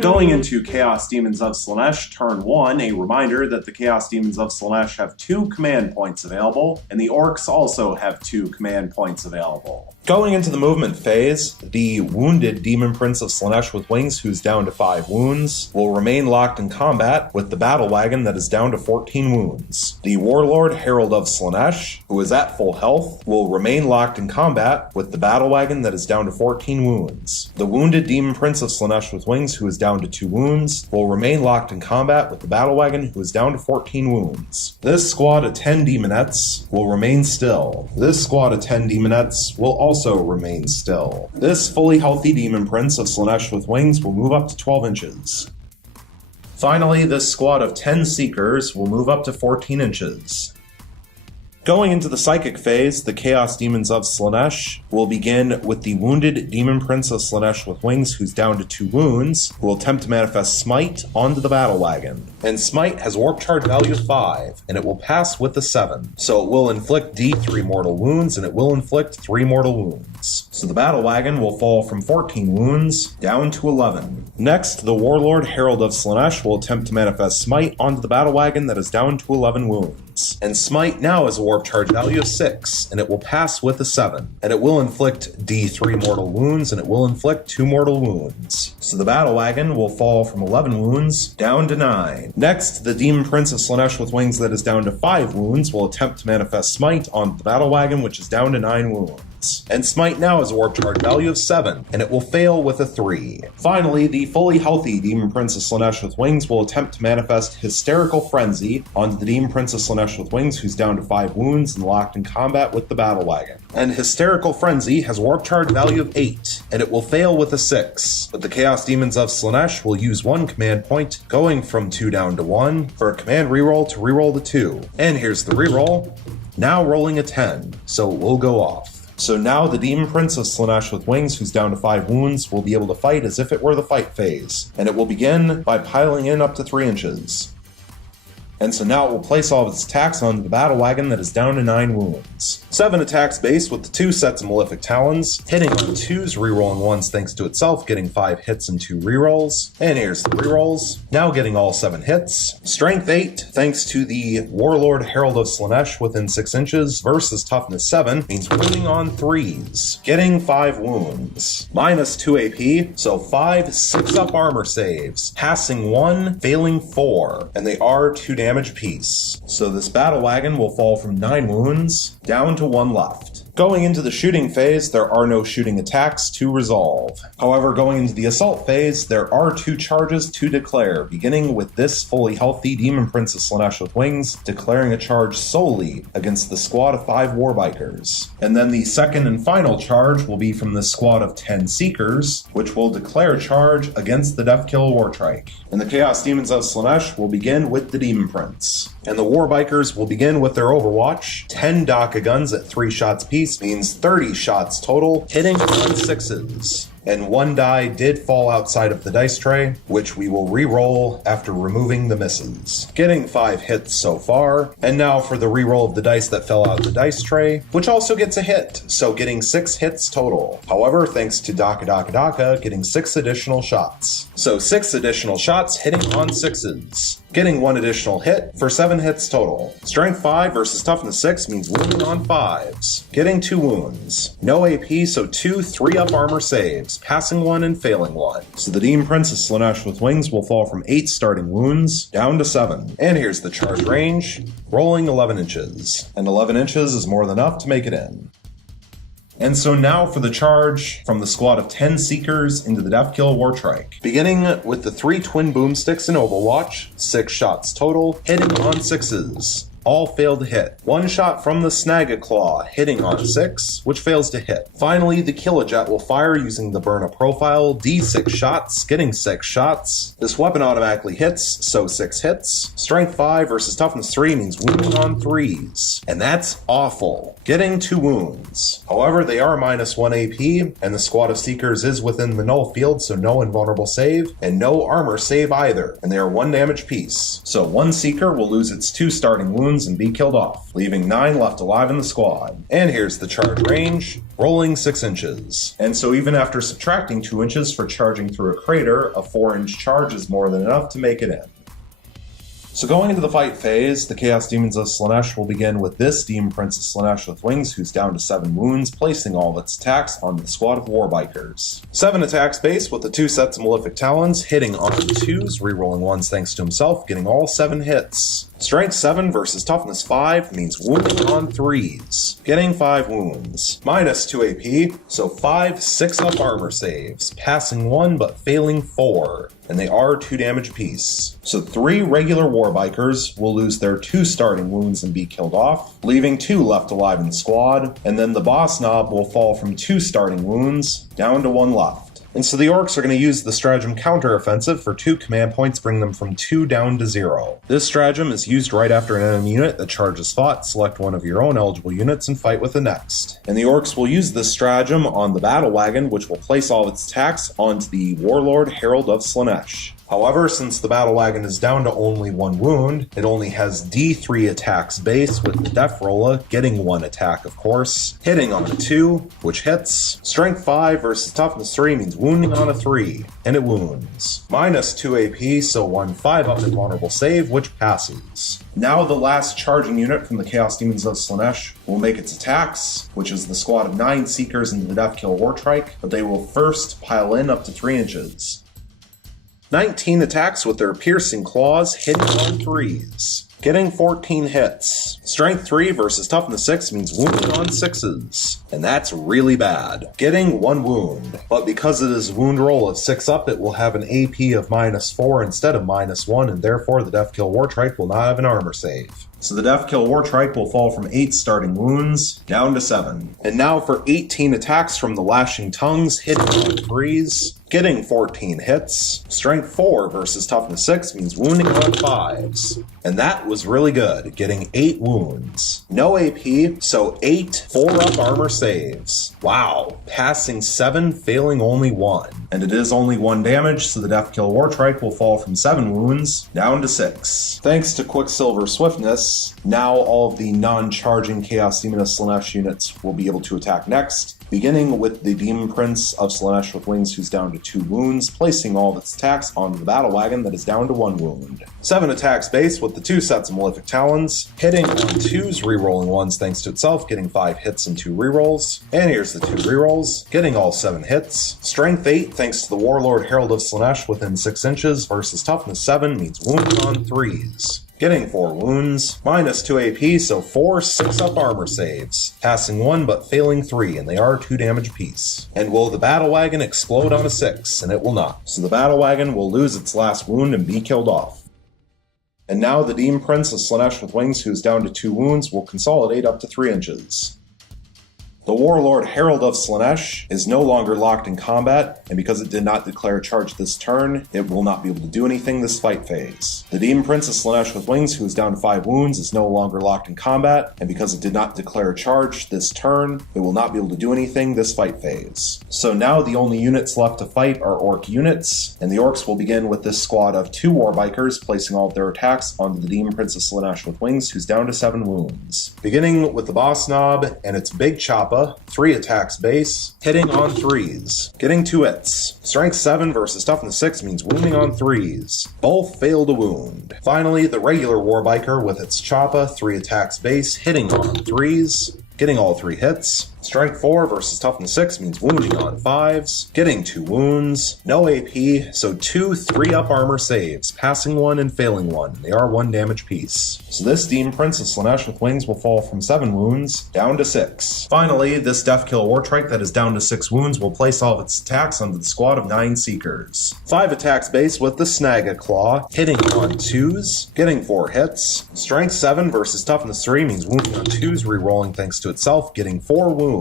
Going into Chaos Demons of Slaanesh turn 1, a reminder that the Chaos Demons of Slaanesh have 2 command points available, and the Orks also have 2 command points available. Going into the movement phase, the wounded Demon Prince of Slaanesh with wings, who's down to 5 wounds, will remain locked in combat with the battle wagon that is down to 14 wounds. The Warlord Herald of Slaanesh, who is at full health, will remain locked in combat with the battle wagon that is down to 14 wounds. The wounded Demon Prince of Slaanesh with wings, who is down to 2 wounds, will remain locked in combat with the battle wagon, who is down to 14 wounds. This squad of 10 Demonettes will remain still. This squad of 10 Demonettes will also remain still. This fully healthy Demon Prince of Slaanesh with wings will move up to 12 inches. Finally, this squad of 10 Seekers will move up to 14 inches. Going into the Psychic phase, the Chaos Demons of Slaanesh will begin with the wounded Demon Prince of Slaanesh with wings, who's down to 2 wounds, who will attempt to manifest Smite onto the battle wagon. And Smite has warp charge value of 5, and it will pass with a 7. So it will inflict D3 mortal wounds, and it will inflict 3 mortal wounds. So the battle wagon will fall from 14 wounds down to 11. Next, the Warlord Herald of Slaanesh will attempt to manifest Smite onto the battle wagon that is down to 11 wounds. And Smite now has a warp charge value of 6, and it will pass with a 7. And it will inflict D3 mortal wounds, and it will inflict 2 mortal wounds. So the battle wagon will fall from 11 wounds down to 9. Next, the Demon Prince of Slaanesh with wings that is down to 5 wounds will attempt to manifest Smite on the battle wagon, which is down to 9 wounds. And Smite now has a warp charge value of 7, and it will fail with a 3. Finally, the fully healthy Demon Prince of Slaanesh with wings will attempt to manifest Hysterical Frenzy onto the Demon Prince of Slaanesh with wings, who's down to 5 wounds and locked in combat with the battle wagon. And Hysterical Frenzy has a warp charge value of 8, and it will fail with a 6. But the Chaos Demons of Slaanesh will use 1 command point, going from 2 down to 1, for a command reroll to reroll the 2. And here's the reroll, now rolling a 10, so it will go off. So now the Demon Prince of Slaanesh with wings, who's down to 5 wounds, will be able to fight as if it were the fight phase, and it will begin by piling in up to 3 inches. And so now it will place all of its attacks on the battle wagon that is down to 9 wounds. 7 attacks base with the 2 sets of Malefic Talons, hitting on 2s, rerolling 1s thanks to itself, getting 5 hits and 2 rerolls. And here's the rerolls, now getting all 7 hits. Strength 8, thanks to the Warlord Herald of Slaanesh within 6 inches, versus Toughness 7, means winning on 3s, getting 5 wounds. Minus 2 AP, so 5 6-up armor saves, passing 1, failing 4, and they are 2 damage piece. So this battle wagon will fall from 9 wounds down to 1 left. Going into the shooting phase, there are no shooting attacks to resolve. However, going into the assault phase, there are 2 charges to declare, beginning with this fully healthy Demon Prince of Slaanesh with wings, declaring a charge solely against the squad of 5 Warbikers. And then the second and final charge will be from the squad of 10 Seekers, which will declare charge against the Deathkill Wartrike. And the Chaos Demons of Slaanesh will begin with the Demon Prince. And the Warbikers will begin with their Overwatch. 10 Daka guns at 3 shots piece means 30 shots total, hitting on 6s. And 1 die did fall outside of the dice tray, which we will re-roll after removing the misses. Getting 5 hits so far, and now for the re-roll of the dice that fell out of the dice tray, which also gets a hit, so getting 6 hits total. However, thanks to Daka, getting 6 additional shots. So 6 additional shots hitting on 6s. Getting 1 additional hit for 7 hits total. Strength 5 versus Toughness 6 means wounding on 5s. Getting 2 wounds. No AP, so 2 3-up armor saves, passing 1 and failing 1. So the Demon Prince of Slaanesh with wings will fall from 8 starting wounds down to 7. And here's the charge range, rolling 11 inches. And 11 inches is more than enough to make it in. And so now for the charge from the squad of 10 Seekers into the Deathkill Wartrike. Beginning with the 3 twin boomsticks in Overwatch, 6 shots total, hitting on 6s. all fail to hit. One shot from the Snag-a-Claw, hitting on a 6, which fails to hit. Finally, the Kill-a-Jet will fire using the Burn a Profile, D6 shots, getting 6 shots. This weapon automatically hits, so 6 hits. Strength 5 versus Toughness 3 means wounding on 3s. And that's awful. Getting 2 wounds. However, they are minus 1 AP, and the squad of Seekers is within the null field, so no invulnerable save, and no armor save either, and they are 1 damage piece. So 1 Seeker will lose its 2 starting wounds and be killed off, leaving 9 left alive in the squad. And here's the charge range, rolling 6 inches. And so even after subtracting 2 inches for charging through a crater, a 4-inch charge is more than enough to make it in. So going into the fight phase, the Chaos Demons of Slaanesh will begin with this Demon Prince of Slaanesh with wings, who's down to 7 wounds, placing all of its attacks on the squad of Warbikers. 7 attacks base with the 2 sets of Malefic Talons, hitting on 2s, rerolling 1s thanks to himself, getting all 7 hits. Strength 7 versus Toughness 5 means wounding on 3s, getting 5 wounds. Minus 2 AP, so 5 6-up armor saves, passing 1 but failing 4, and they are 2 damage apiece. So 3 regular Warbikers will lose their 2 starting wounds and be killed off, leaving 2 left alive in the squad, and then the Boss Knob will fall from 2 starting wounds down to 1 left. And so the Orks are going to use the stratagem counteroffensive for 2 command points, bring them from 2 down to 0. This stratagem is used right after an enemy unit that charges fought. Select one of your own eligible units and fight with the next. And the Orks will use this stratagem on the battle wagon, which will place all of its attacks onto the Warlord Herald of Slaanesh. However, since the battle wagon is down to only 1 wound, it only has D3 attacks base, with the Def Rolla getting 1 attack, of course, hitting on a 2, which hits. Strength 5 versus Toughness 3 means wounding on a 3, and it wounds. Minus 2 AP, so 1 5-up invulnerable save, which passes. Now the last charging unit from the Chaos Demons of Slaanesh will make its attacks, which is the squad of 9 Seekers into the Deathkill Wartrike, but they will first pile in up to 3 inches. 19 attacks with their piercing claws, hitting on 3s, getting 14 hits. Strength 3 versus Toughness 6 means wounding on 6s, and that's really bad. Getting 1 wound, but because it is a wound roll of 6 up, it will have an AP of minus 4 instead of minus 1, and therefore the Deathkill Wartrike will not have an armor save. So the Deathkill Wartrike will fall from 8 starting wounds down to 7. And now for 18 attacks from the Lashing Tongues, hitting on 3s, getting 14 hits. Strength 4 versus Toughness 6 means wounding on 5s. And that was really good, getting 8 wounds. No AP, so 8 4-up armor saves. Wow, passing 7, failing only 1. And it is only 1 damage, so the Deathkill Wartrike will fall from 7 wounds down to 6. Thanks to Quicksilver Swiftness, now all of the non-charging Chaos Demon of Slaanesh units will be able to attack next, beginning with the Demon Prince of Slaanesh with wings, who's down to 2 wounds, placing all of its attacks onto the battle wagon that is down to 1 wound. 7 attacks base with the 2 sets of Malefic Talons, hitting on 2s, rerolling 1s thanks to itself, getting 5 hits and 2 rerolls. And here's the 2 rerolls, getting all 7 hits. Strength 8 thanks to the Warlord Herald of Slaanesh within 6 inches versus Toughness 7 means wounding on 3s. Getting 4 wounds, minus 2 AP, so 4 6-up armor saves, passing 1 but failing 3, and they are 2 damage apiece. And will the battle wagon explode on a 6? And it will not. So the battle wagon will lose its last wound and be killed off. And now the Demon Prince of Slaanesh with wings, who's down to 2 wounds, will consolidate up to 3 inches. The Warlord Herald of Slaanesh is no longer locked in combat, and because it did not declare a charge this turn, it will not be able to do anything this fight phase. The Demon Prince of Slaanesh with wings, who is down to 5 wounds, is no longer locked in combat, and because it did not declare a charge this turn, it will not be able to do anything this fight phase. So now the only units left to fight are Orc units, and the Orcs will begin with this squad of 2 Warbikers, placing all of their attacks onto the Demon Prince of Slaanesh with wings, who's down to 7 wounds. Beginning with the Boss Knob and its Big Choppa, 3 attacks base, hitting on 3s, getting 2 hits. Strength 7 versus Toughness 6 means wounding on 3s. Both fail to wound. Finally, the regular Warbiker with its Choppa, 3 attacks base, hitting on 3s, getting all 3 hits. Strength 4 versus Toughness 6 means wounding on 5s, getting 2 wounds, no AP, so 2 3-up armor saves, passing 1 and failing 1. They are 1 damage piece. So this Demon Prince of Slaanesh with wings will fall from 7 wounds down to 6. Finally, this Deathkill Wartrike that is down to 6 wounds will place all of its attacks onto the squad of 9 Seekers. 5 attacks base with the Snagga Claw, hitting on 2s, getting 4 hits. Strength 7 versus Toughness 3 means wounding on 2s, rerolling thanks to itself, getting 4 wounds.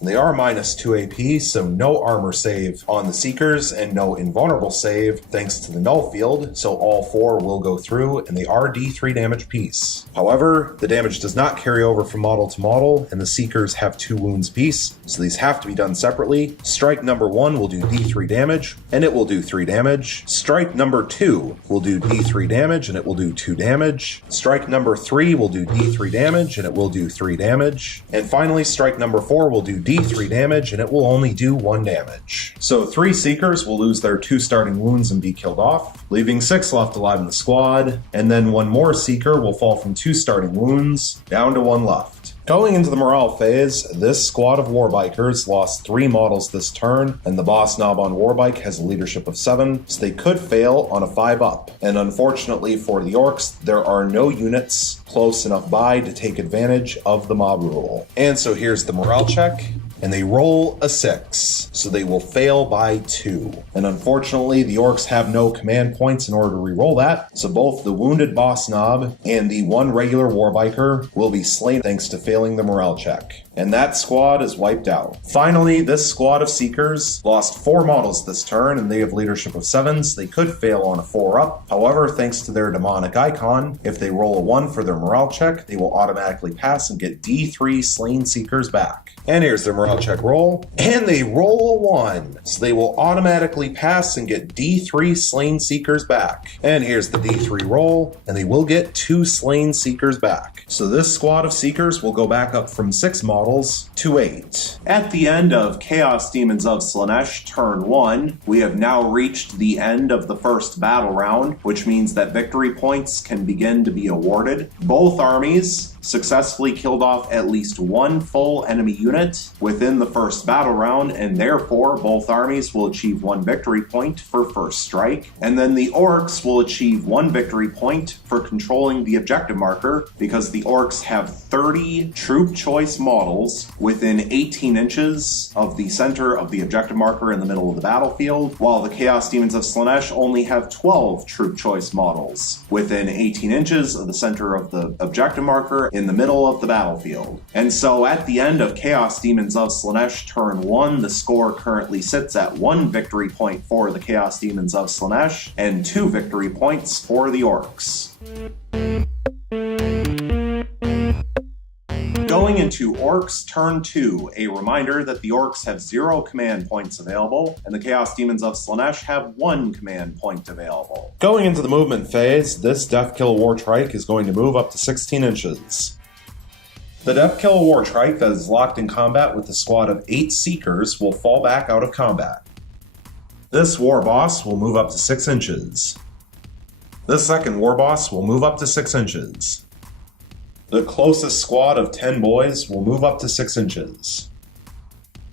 They are minus 2 AP, so no armor save on the Seekers and no invulnerable save thanks to the null field, so all 4 will go through, and they are D3 damage piece. However, the damage does not carry over from model to model, and the Seekers have 2 wounds piece, so these have to be done separately. Strike number 1 will do D3 damage, and it will do 3 damage. Strike number 2 will do D3 damage, and it will do 2 damage. Strike number 3 will do D3 damage, and it will do 3 damage. And finally, strike number 4 will do D3 damage, and it will only do 1 damage. So 3 Seekers will lose their 2 starting wounds and be killed off, leaving 6 left alive in the squad, and then 1 more Seeker will fall from 2 starting wounds down to 1 left. Going into the morale phase, this squad of Warbikers lost 3 models this turn, and the boss knob on Warbike has a leadership of 7, so they could fail on a 5-up. And unfortunately for the Orks, there are no units close enough by to take advantage of the mob rule. And so here's the morale check. And they roll a 6, so they will fail by 2. And unfortunately, the Orks have no command points in order to reroll that, so both the wounded boss knob and the 1 regular warbiker will be slain thanks to failing the morale check. And that squad is wiped out. Finally, this squad of Seekers lost 4 models this turn, and they have leadership of 7s. They could fail on a 4-up. However, thanks to their demonic icon, if they roll a 1 for their morale check, they will automatically pass and get D3 slain Seekers back. And here's their morale check roll, and they roll a 1, so they will automatically pass and get D3 slain Seekers back. And here's the D3 roll, and they will get 2 slain Seekers back. So this squad of Seekers will go back up from 6 models to 8. At the end of Chaos Demons of Slaanesh turn 1, we have now reached the end of the first battle round, which means that victory points can begin to be awarded. Both armies successfully killed off at least 1 full enemy unit within the first battle round, and therefore both armies will achieve 1 victory point for first strike. And then the Orks will achieve 1 victory point for controlling the objective marker, because the Orks have 30 troop choice models within 18 inches of the center of the objective marker in the middle of the battlefield, while the Chaos Demons of Slaanesh only have 12 troop choice models within 18 inches of the center of the objective marker in the middle of the battlefield. And so at the end of Chaos Demons of Slaanesh turn 1, the score currently sits at 1 victory point for the Chaos Demons of Slaanesh and 2 victory points for the Orks. Going into Orks turn 2, a reminder that the Orks have 0 command points available, and the Chaos Demons of Slaanesh have 1 command point available. Going into the movement phase, this Deathkill Wartrike is going to move up to 16 inches. The Deathkill Wartrike that is locked in combat with a squad of 8 Seekers will fall back out of combat. This War Boss will move up to 6 inches. This second War Boss will move up to 6 inches. The closest squad of 10 boys will move up to 6 inches.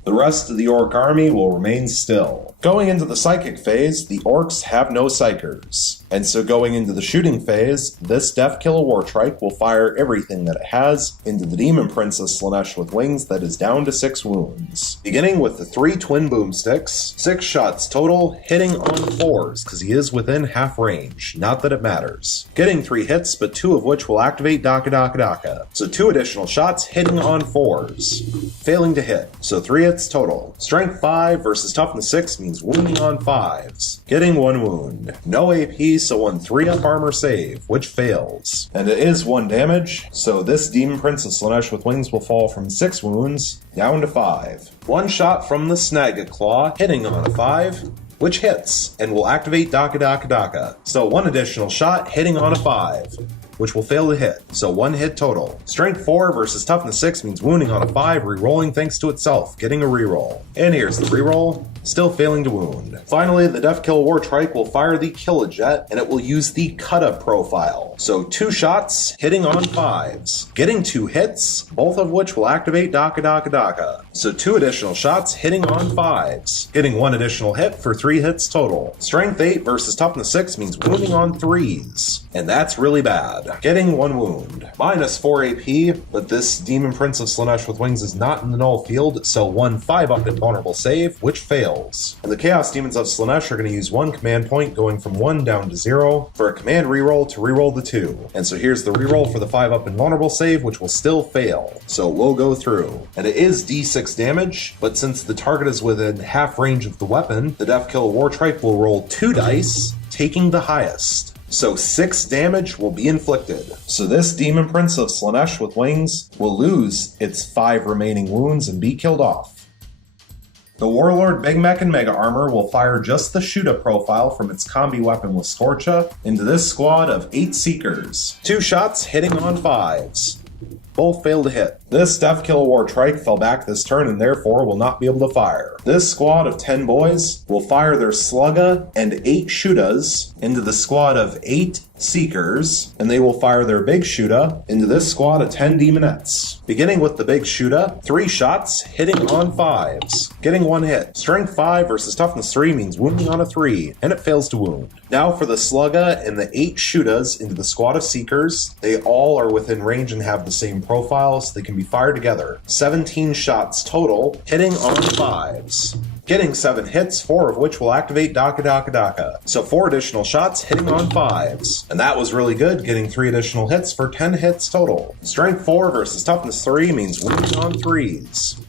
The rest of the Orc army will remain still. Going into the Psychic phase, the Orcs have no Psychers. And so going into the shooting phase, this Deathkill Wartrike will fire everything that it has into the Demon Prince of Slaanesh with wings that is down to 6 wounds. Beginning with the 3 twin boomsticks, 6 shots total, hitting on 4s, because he is within half range, not that it matters. Getting 3 hits, but 2 of which will activate Daka Daka Daka. So 2 additional shots, hitting on 4s. Failing to hit, so 3 hits total. Strength 5 versus Toughness 6 means wounding on 5s. Getting 1 wound. No AP, so 1 3-up armor save, which fails. And it is 1 damage, so this Demon Prince of Slaanesh with wings will fall from 6 wounds down to 5. 1 shot from the Snagga Claw, hitting on a 5, which hits, and will activate Daka Daka Daka. So 1 additional shot, hitting on a 5. which will fail to hit, so 1 hit total. Strength 4 versus Toughness 6 means wounding on a 5, re-rolling thanks to itself, getting a reroll. And here's the reroll, still failing to wound. Finally, the Death Kill War Trike will fire the Kill-A-Jet, and it will use the Kutta profile. So 2 shots, hitting on 5s, getting 2 hits, both of which will activate Daka Daka Daka. So 2 additional shots, hitting on 5s, getting 1 additional hit for 3 hits total. Strength 8 versus Toughness 6 means wounding on 3s, and that's really bad. Getting 1 wound. Minus 4 AP, but this Demon Prince of Slaanesh with wings is not in the null field, so 1 5-up invulnerable save, which fails. And the Chaos Demons of Slaanesh are going to use 1 command point, going from 1 down to 0, for a command reroll to reroll the 2. And so here's the reroll for the 5-up invulnerable save, which will still fail, so it will go through. And it is D6 damage, but since the target is within half range of the weapon, the Death Kill War Trike will roll 2 dice, taking the highest. So 6 damage will be inflicted. So this Demon Prince of Slaanesh with wings will lose its 5 remaining wounds and be killed off. The Warlord Big Mech and Mega Armor will fire just the Shuda profile from its combi weapon with Scorcha into this squad of 8 Seekers. 2 shots hitting on 5s. Both fail to hit. This Death Kill War Trike fell back this turn and therefore will not be able to fire. This squad of 10 boys will fire their Slugga and 8 Shudas into the squad of 8 Seekers, and they will fire their Big Shuda into this squad of 10 Demonettes. Beginning with the Big Shuda, 3 shots, hitting on 5s, getting 1 hit. Strength 5 versus Toughness 3 means wounding on a 3, and it fails to wound. Now for the Slugga and the 8 Shudas into the squad of Seekers, they all are within range and have the same profile, so they can be fired together. 17 shots total, hitting on 5s. Getting 7 hits, 4 of which will activate Daka Daka Daka. So 4 additional shots hitting on 5s. And that was really good, getting 3 additional hits for 10 hits total. Strength 4 versus Toughness 3 means wounding on 3s.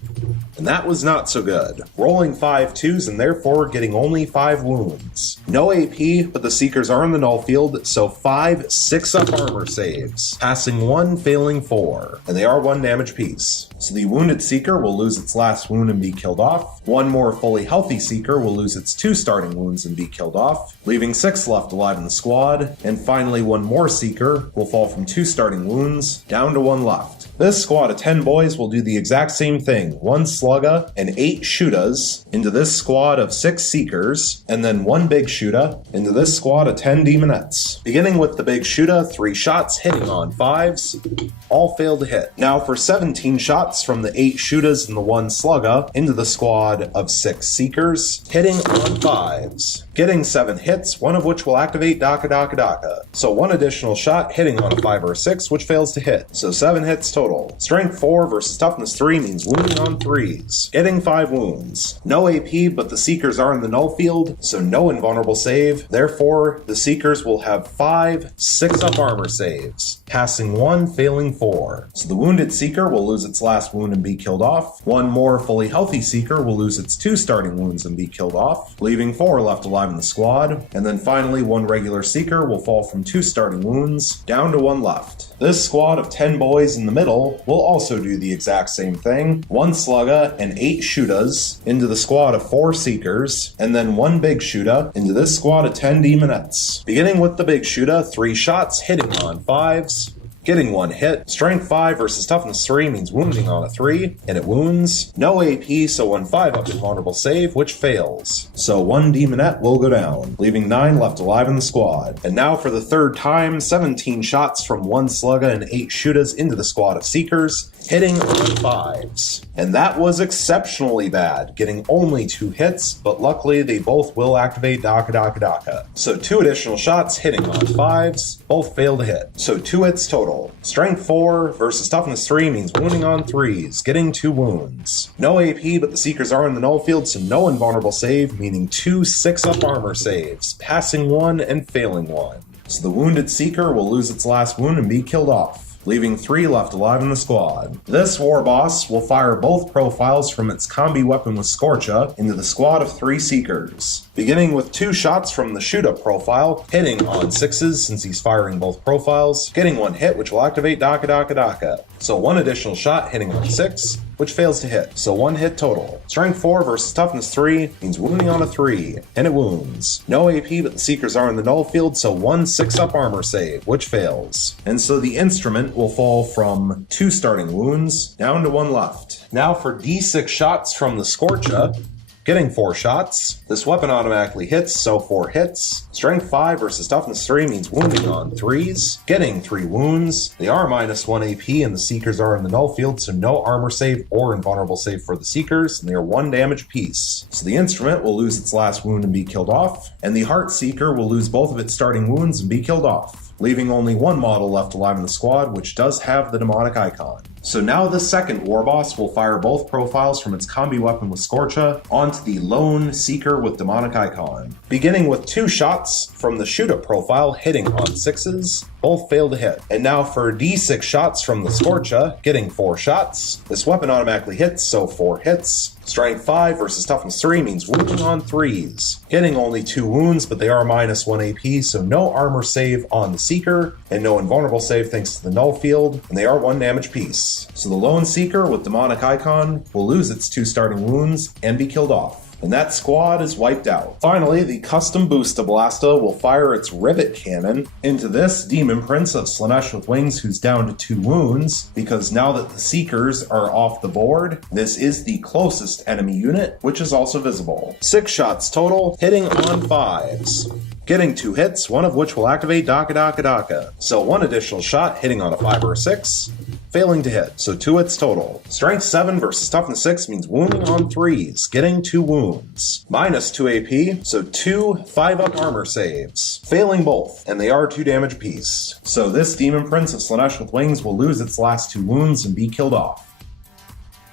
And that was not so good. Rolling 5 2s and therefore getting only 5 wounds. No AP, but the Seekers are in the null field, so 5 6-up armor saves. Passing 1, failing 4. And they are 1 damage piece. So the Wounded Seeker will lose its last wound and be killed off. 1 more fully healthy Seeker will lose its 2 starting wounds and be killed off, leaving 6 left alive in the squad. And finally 1 more Seeker will fall from 2 starting wounds down to 1 left. This squad of 10 boys will do the exact same thing. 1 Slugga and 8 Shudas into this squad of 6 Seekers, and then 1 Big Shuda into this squad of 10 Demonettes. Beginning with the Big Shuda, 3 shots hitting on 5s, all failed to hit. Now for 17 shots from the 8 Shudas and the 1 Slugga into the squad of 6 Seekers, hitting on 5s. Getting 7 hits, 1 of which will activate Daka Daka Daka. So 1 additional shot hitting on a 5 or a 6, which fails to hit. So 7 hits total. Strength 4 versus Toughness 3 means wounding on 3s. Getting 5 wounds. No AP, but the Seekers are in the null field, so no invulnerable save. Therefore, the Seekers will have 5 6-up armor saves. Passing 1, failing 4. So the Wounded Seeker will lose its last wound and be killed off. 1 more fully healthy Seeker will lose its 2 starting wounds and be killed off, leaving 4 left alive in the squad. And then finally 1 regular Seeker will fall from 2 starting wounds down to 1 left. This squad of 10 boys in the middle will also do the exact same thing. 1 Slugga and 8 Shudas into the squad of 4 Seekers, and then 1 Big Shuda into this squad of 10 Demonettes. Beginning with the Big Shuda, 3 shots hitting on 5s, getting 1 hit. Strength 5 versus Toughness 3 means wounding on a 3, and it wounds. No AP, so 1 5-up invulnerable save, which fails. So 1 Demonette will go down, leaving 9 left alive in the squad. And now for the 3rd time, 17 shots from 1 Slugga and 8 Shudas into the squad of Seekers, hitting on 5s. And that was exceptionally bad, getting only 2 hits, but luckily they both will activate Daka Daka Daka. So 2 additional shots hitting on 5s, both fail to hit. So 2 hits total. Strength 4 versus Toughness 3 means wounding on 3s, getting 2 wounds. No AP, but the Seekers are in the null field, so no invulnerable save, meaning 2 6-up armor saves, passing 1 and failing 1. So the Wounded Seeker will lose its last wound and be killed off, leaving 3 left alive in the squad. This war boss will fire both profiles from its combi weapon with Scorcha into the squad of 3 Seekers. Beginning with 2 shots from the Shuda profile, hitting on 6s since he's firing both profiles, getting 1 hit which will activate Daka Daka Daka. So 1 additional shot hitting on 6, which fails to hit, so 1 hit total. Strength 4 versus Toughness 3 means wounding on a 3, and it wounds. No AP, but the Seekers are in the null field, so 1 6-up armor save, which fails. And so the instrument will fall from 2 starting wounds down to 1 left. Now for D6 shots from the Scorcha. Getting 4 shots. This weapon automatically hits, so 4 hits. Strength 5 versus Toughness 3 means wounding on 3s. Getting 3 wounds. They are minus 1 AP and the Seekers are in the null field, so no armor save or invulnerable save for the Seekers, and they are 1 damage apiece. So the instrument will lose its last wound and be killed off, and the Heart Seeker will lose both of its starting wounds and be killed off, leaving only 1 model left alive in the squad, which does have the demonic icon. So now the second war boss will fire both profiles from its combi weapon with Scorcha onto the lone Seeker with demonic icon. Beginning with 2 shots from the shoot-up profile hitting on 6s, both fail to hit. And now for D6 shots from the Scorcha, getting 4 shots. This weapon automatically hits, so 4 hits. Strength 5 versus Toughness 3 means wounding on 3s. Getting only 2 wounds, but they are minus 1 AP, so no armor save on the Seeker, and no invulnerable save thanks to the null field, and they are 1 damage apiece. So the lone Seeker with demonic icon will lose its 2 starting wounds and be killed off. And that squad is wiped out. Finally, the custom Boosta Blasta will fire its Rivet Cannon into this Demon Prince of Slaanesh with Wings who's down to 2 wounds, because now that the Seekers are off the board, this is the closest enemy unit, which is also visible. 6 shots total, hitting on 5s. Getting 2 hits, one of which will activate Daka Daka Daka. So 1 additional shot hitting on a 5 or a 6, failing to hit, so 2 hits total. Strength 7 versus Toughness 6 means wounding on 3s, getting 2 wounds. Minus 2 AP, so 2 5-up armor saves, failing both, and they are 2 damage apiece. So this Demon Prince of Slaanesh with Wings will lose its last 2 wounds and be killed off.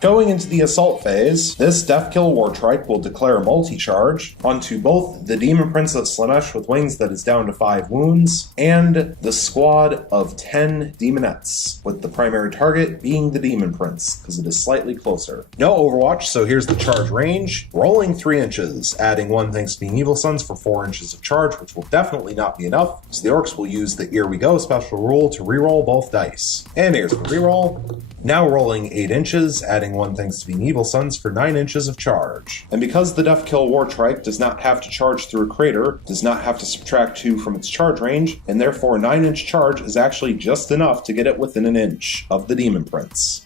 Going into the assault phase, this Deathkill Wartrike will declare a multi-charge onto both the Demon Prince of Slaanesh with Wings that is down to 5 wounds, and the squad of 10 Demonettes, with the primary target being the Demon Prince, because it is slightly closer. No Overwatch, so here's the charge range. Rolling 3 inches, adding 1 thanks to being Evil Sons for 4 inches of charge, which will definitely not be enough, so the Orks will use the Here We Go special rule to reroll both dice. And here's the reroll. Now rolling 8 inches, adding 1 thanks to being Evil Sons for 9 inches of charge. And because the Deathkill Wartrike does not have to charge through a crater, does not have to subtract 2 from its charge range, and therefore a 9-inch charge is actually just enough to get it within an inch of the Demon Prince.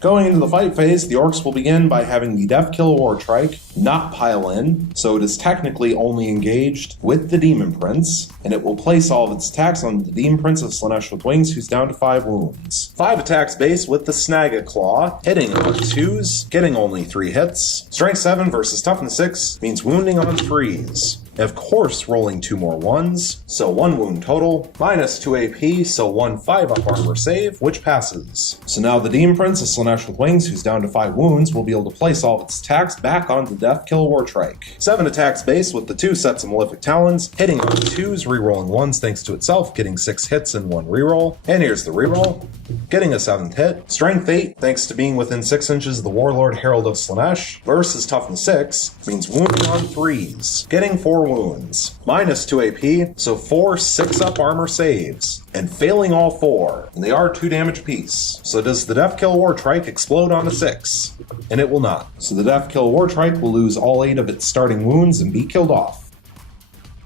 Going into the fight phase, the Orks will begin by having the Deathkill Wartrike not pile in, so it is technically only engaged with the Demon Prince, and it will place all of its attacks on the Demon Prince of Slaanesh with Wings, who's down to 5 wounds. 5 attacks base with the Snagga Claw, hitting on 2s, getting only 3 hits. Strength 7 versus Toughness 6 means wounding on 3s. Of course, rolling 2 more 1s, so 1 wound total, minus 2 AP, so 1 5-up armor save, which passes. So now the Demon Prince of Slaanesh with Wings, who's down to 5 wounds, will be able to place all of its attacks back on the Deathkill Wartrike. 7 attacks base with the 2 sets of Malefic Talons, hitting on 2s, rerolling 1s thanks to itself, getting 6 hits and 1 reroll. And here's the reroll. Getting a 7th hit. Strength 8, thanks to being within 6 inches of the Warlord Herald of Slaanesh, versus Toughness 6, means wounding on 3s, getting 4 wounds. Minus 2 AP, so 4 6-up armor saves, and failing all 4, and they are 2 damage apiece. So does the Deathkill Wartrike explode on a 6? And it will not. So the Deathkill Wartrike will lose all 8 of its starting wounds and be killed off.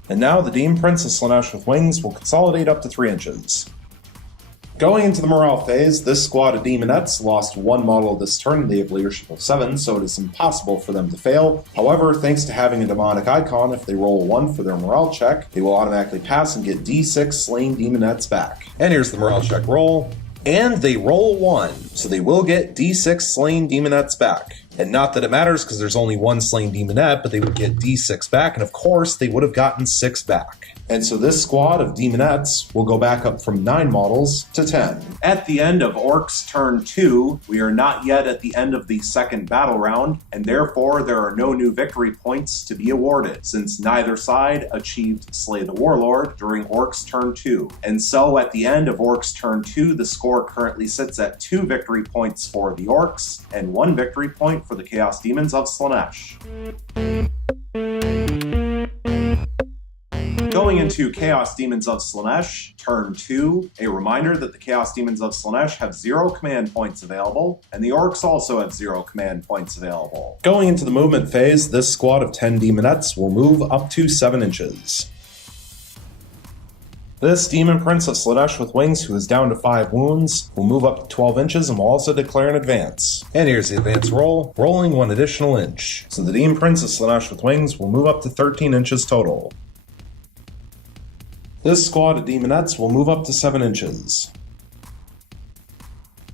And now the Demon Prince of Slaanesh with Wings will consolidate up to 3 inches. Going into the morale phase, this squad of Demonettes lost 1 model this turn. They have leadership of 7, so it is impossible for them to fail. However, thanks to having a demonic icon, if they roll a 1 for their morale check, they will automatically pass and get D6 slain Demonettes back. And here's the morale check roll. And they roll 1, so they will get D6 slain Demonettes back. And not that it matters because there's only 1 slain Demonette, but they would get D6 back, and of course they would have gotten 6 back. And so this squad of Demonettes will go back up from 9 models to 10. At the end of Orks turn 2, we are not yet at the end of the second battle round, and therefore there are no new victory points to be awarded, since neither side achieved Slay the Warlord during Orks turn 2. And so at the end of Orks turn 2, the score currently sits at 2 victory points for the Orks, and 1 victory point for the Chaos Demons of Slaanesh. Going into Chaos Demons of Slaanesh, turn 2, a reminder that the Chaos Demons of Slaanesh have 0 command points available, and the Orks also have 0 command points available. Going into the movement phase, this squad of 10 demonettes will move up to 7 inches. This Demon Prince of Slaanesh with wings, who is down to 5 wounds, will move up to 12 inches and will also declare an advance. And here's the advance roll, rolling 1 additional inch. So the Demon Prince of Slaanesh with wings will move up to 13 inches total. This squad of demonettes will move up to 7 inches.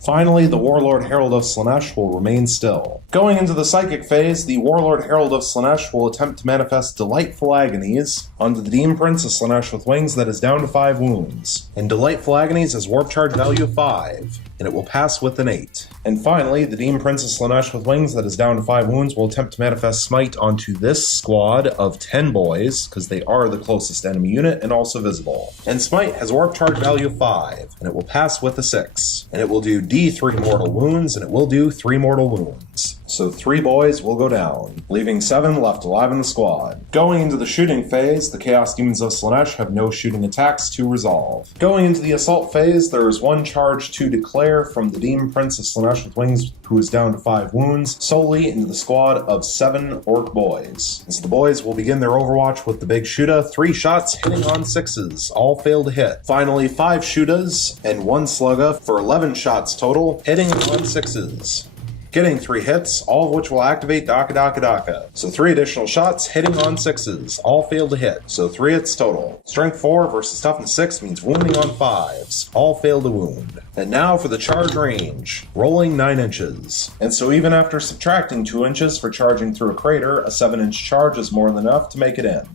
Finally, the Warlord Herald of Slaanesh will remain still. Going into the Psychic phase, the Warlord Herald of Slaanesh will attempt to manifest Delightful Agonies onto the Demon Prince of Slaanesh with wings that is down to 5 wounds. And Delightful Agonies has warp charge value of 5, and it will pass with an 8. And finally, the Demon Prince of Slaanesh with wings that is down to 5 wounds will attempt to manifest Smite onto this squad of 10 boys, because they are the closest enemy unit and also visible. And Smite has warp charge value of 5, and it will pass with a 6. And it will do D3 mortal wounds, and it will do 3 mortal wounds. So 3 boys will go down, leaving 7 left alive in the squad. Going into the shooting phase, the Chaos Demons of Slaanesh have no shooting attacks to resolve. Going into the assault phase, there is 1 charge to declare from the Demon Prince of Slaanesh with wings, who is down to 5 wounds, solely into the squad of 7 Orc boys. So the boys will begin their overwatch with the big Shooda, 3 shots hitting on 6s, all fail to hit. Finally, 5 Shoodas and 1 Slugga for 11 shots total, hitting on 6s. Getting 3 hits, all of which will activate Daka Daka Daka. So 3 additional shots, hitting on 6s, all fail to hit, so 3 hits total. Strength 4 versus Toughness 6 means wounding on 5s, all fail to wound. And now for the charge range, rolling 9 inches. And so even after subtracting 2 inches for charging through a crater, a 7-inch charge is more than enough to make it in.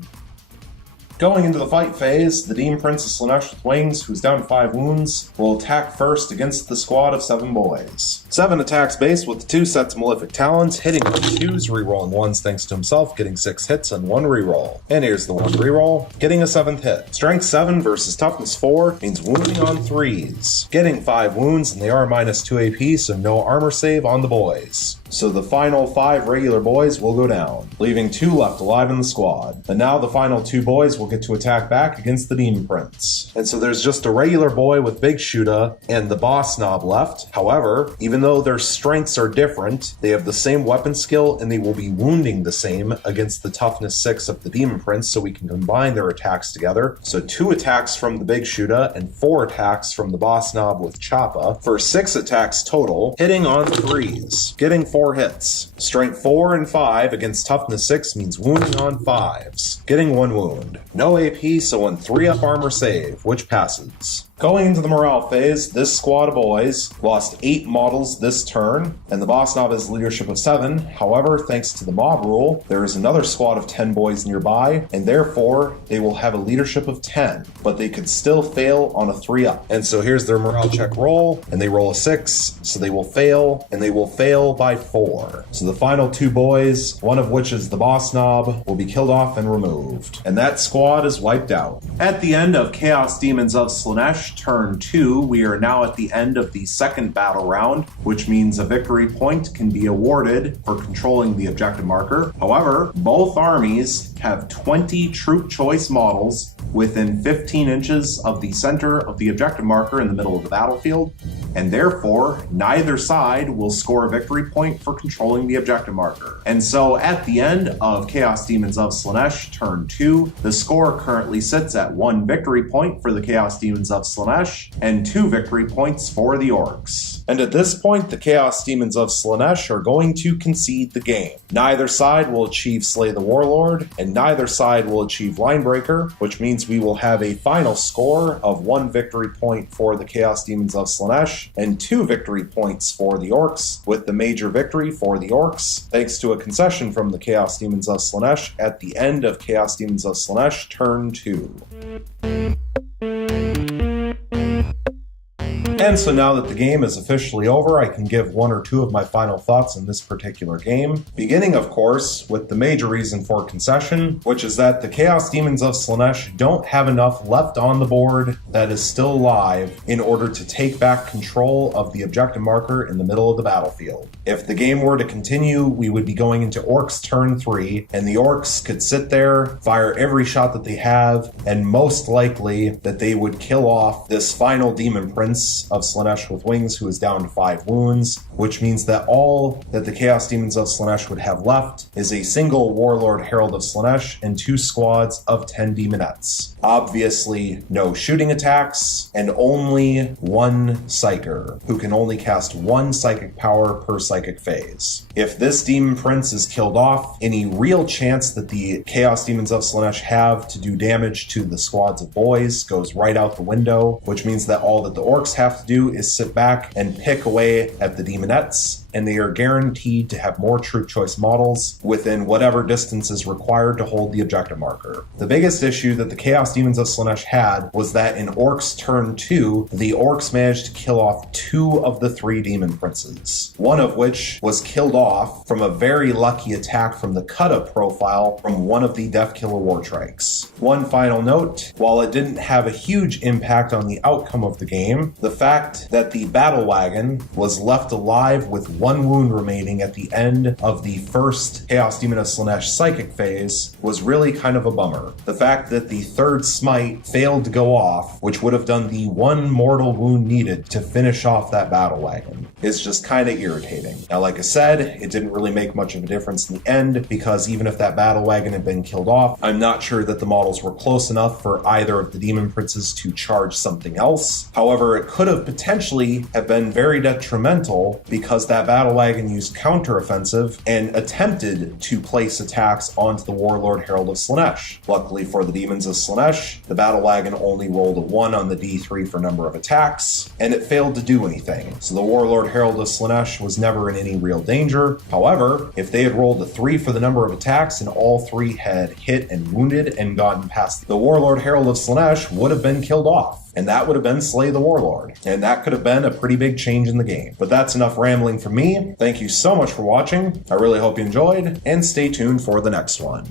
Going into the fight phase, the Demon Prince of Slaanesh with wings, who's down to 5 wounds, will attack first against the squad of 7 boys. 7 attacks base with 2 sets of Malefic Talons, hitting on 2s, rerolling 1s thanks to himself, getting 6 hits and 1 reroll. And here's the 1 reroll, getting a 7th hit. Strength 7 versus Toughness 4 means wounding on 3s. Getting 5 wounds, and they are minus 2 AP, so no armor save on the boys. So the final 5 regular boys will go down, leaving 2 left alive in the squad. And now the final 2 boys will get to attack back against the Demon Prince. And so there's just a regular boy with Big Shooda and the Boss Knob left. However, even though their strengths are different, they have the same weapon skill and they will be wounding the same against the Toughness 6 of the Demon Prince, so we can combine their attacks together. So 2 attacks from the Big Shooda and 4 attacks from the Boss Knob with Choppa for 6 attacks total, hitting on 3s, getting 4 hits. Strength 4 and 5 against Toughness 6 means wounding on 5s, getting 1 wound. No AP, so an 3-up armor save, which passes. Going into the morale phase, this squad of boys lost 8 models this turn, and the Boss Knob has leadership of 7. However, thanks to the mob rule, there is another squad of 10 boys nearby, and therefore they will have a leadership of 10, but they could still fail on a 3-up. And so here's their morale check roll, and they roll a 6, so they will fail, and they will fail by 4. So the final 2 boys, one of which is the Boss Knob, will be killed off and removed. And that squad is wiped out. At the end of Chaos Demons of Slaanesh, turn 2, we are now at the end of the 2nd battle round, which means a victory point can be awarded for controlling the objective marker. However, both armies have 20 troop choice models within 15 inches of the center of the objective marker in the middle of the battlefield, and therefore neither side will score a victory point for controlling the objective marker. And so at the end of Chaos Demons of Slaanesh turn 2, the score currently sits at 1 victory point for the Chaos Demons of Slaanesh and 2 victory points for the Orks. And at this point, the Chaos Demons of Slaanesh are going to concede the game. Neither side will achieve Slay the Warlord, and neither side will achieve Linebreaker, which means we will have a final score of 1 victory point for the Chaos Demons of Slaanesh and 2 victory points for the Orks, with the major victory for the Orks, thanks to a concession from the Chaos Demons of Slaanesh at the end of Chaos Demons of Slaanesh turn 2. And so now that the game is officially over, I can give one or two of my final thoughts on this particular game. Beginning, of course, with the major reason for concession, which is that the Chaos Demons of Slaanesh don't have enough left on the board that is still live in order to take back control of the objective marker in the middle of the battlefield. If the game were to continue, we would be going into Orks turn 3, and the Orks could sit there, fire every shot that they have, and most likely that they would kill off this final Demon Prince of Slaanesh with wings who is down to 5 wounds, which means that all that the Chaos Demons of Slaanesh would have left is a single Warlord Herald of Slaanesh and 2 squads of 10 Demonettes. Obviously, no shooting attacks, and only 1 Psyker, who can only cast 1 psychic power per psychic phase. If this Demon Prince is killed off, any real chance that the Chaos Demons of Slaanesh have to do damage to the squads of boys goes right out the window, which means that all that the Orks have to do is sit back and pick away at the Demonettes, and they are guaranteed to have more troop choice models within whatever distance is required to hold the objective marker. The biggest issue that the Chaos Demons of Slaanesh had was that in Orks turn 2, the Orks managed to kill off 2 of the 3 Demon Princes, one of which was killed off from a very lucky attack from the cut-up profile from one of the Deathkiller Wartrikes. One final note, while it didn't have a huge impact on the outcome of the game, the fact that the Battle Wagon was left alive with 1 wound remaining at the end of the first Chaos Demon of Slaanesh psychic phase was really kind of a bummer. The fact that the 3rd smite failed to go off, which would have done the 1 mortal wound needed to finish off that Battle Wagon, is just kind of irritating. Now, like I said, it didn't really make much of a difference in the end, because even if that Battle Wagon had been killed off, I'm not sure that the models were close enough for either of the Demon Princes to charge something else. However, it could have potentially have been very detrimental, because that Battle Wagon used counteroffensive and attempted to place attacks onto the Warlord Herald of Slaanesh. Luckily for the Demons of Slaanesh, the Battle Wagon only rolled a 1 on the D3 for number of attacks, and it failed to do anything. So the Warlord Herald of Slaanesh was never in any real danger. However, if they had rolled a 3 for the number of attacks and all 3 had hit and wounded and gotten past, the Warlord Herald of Slaanesh would have been killed off. And that would have been Slay the Warlord. And that could have been a pretty big change in the game. But that's enough rambling from me. Thank you so much for watching. I really hope you enjoyed, and stay tuned for the next one.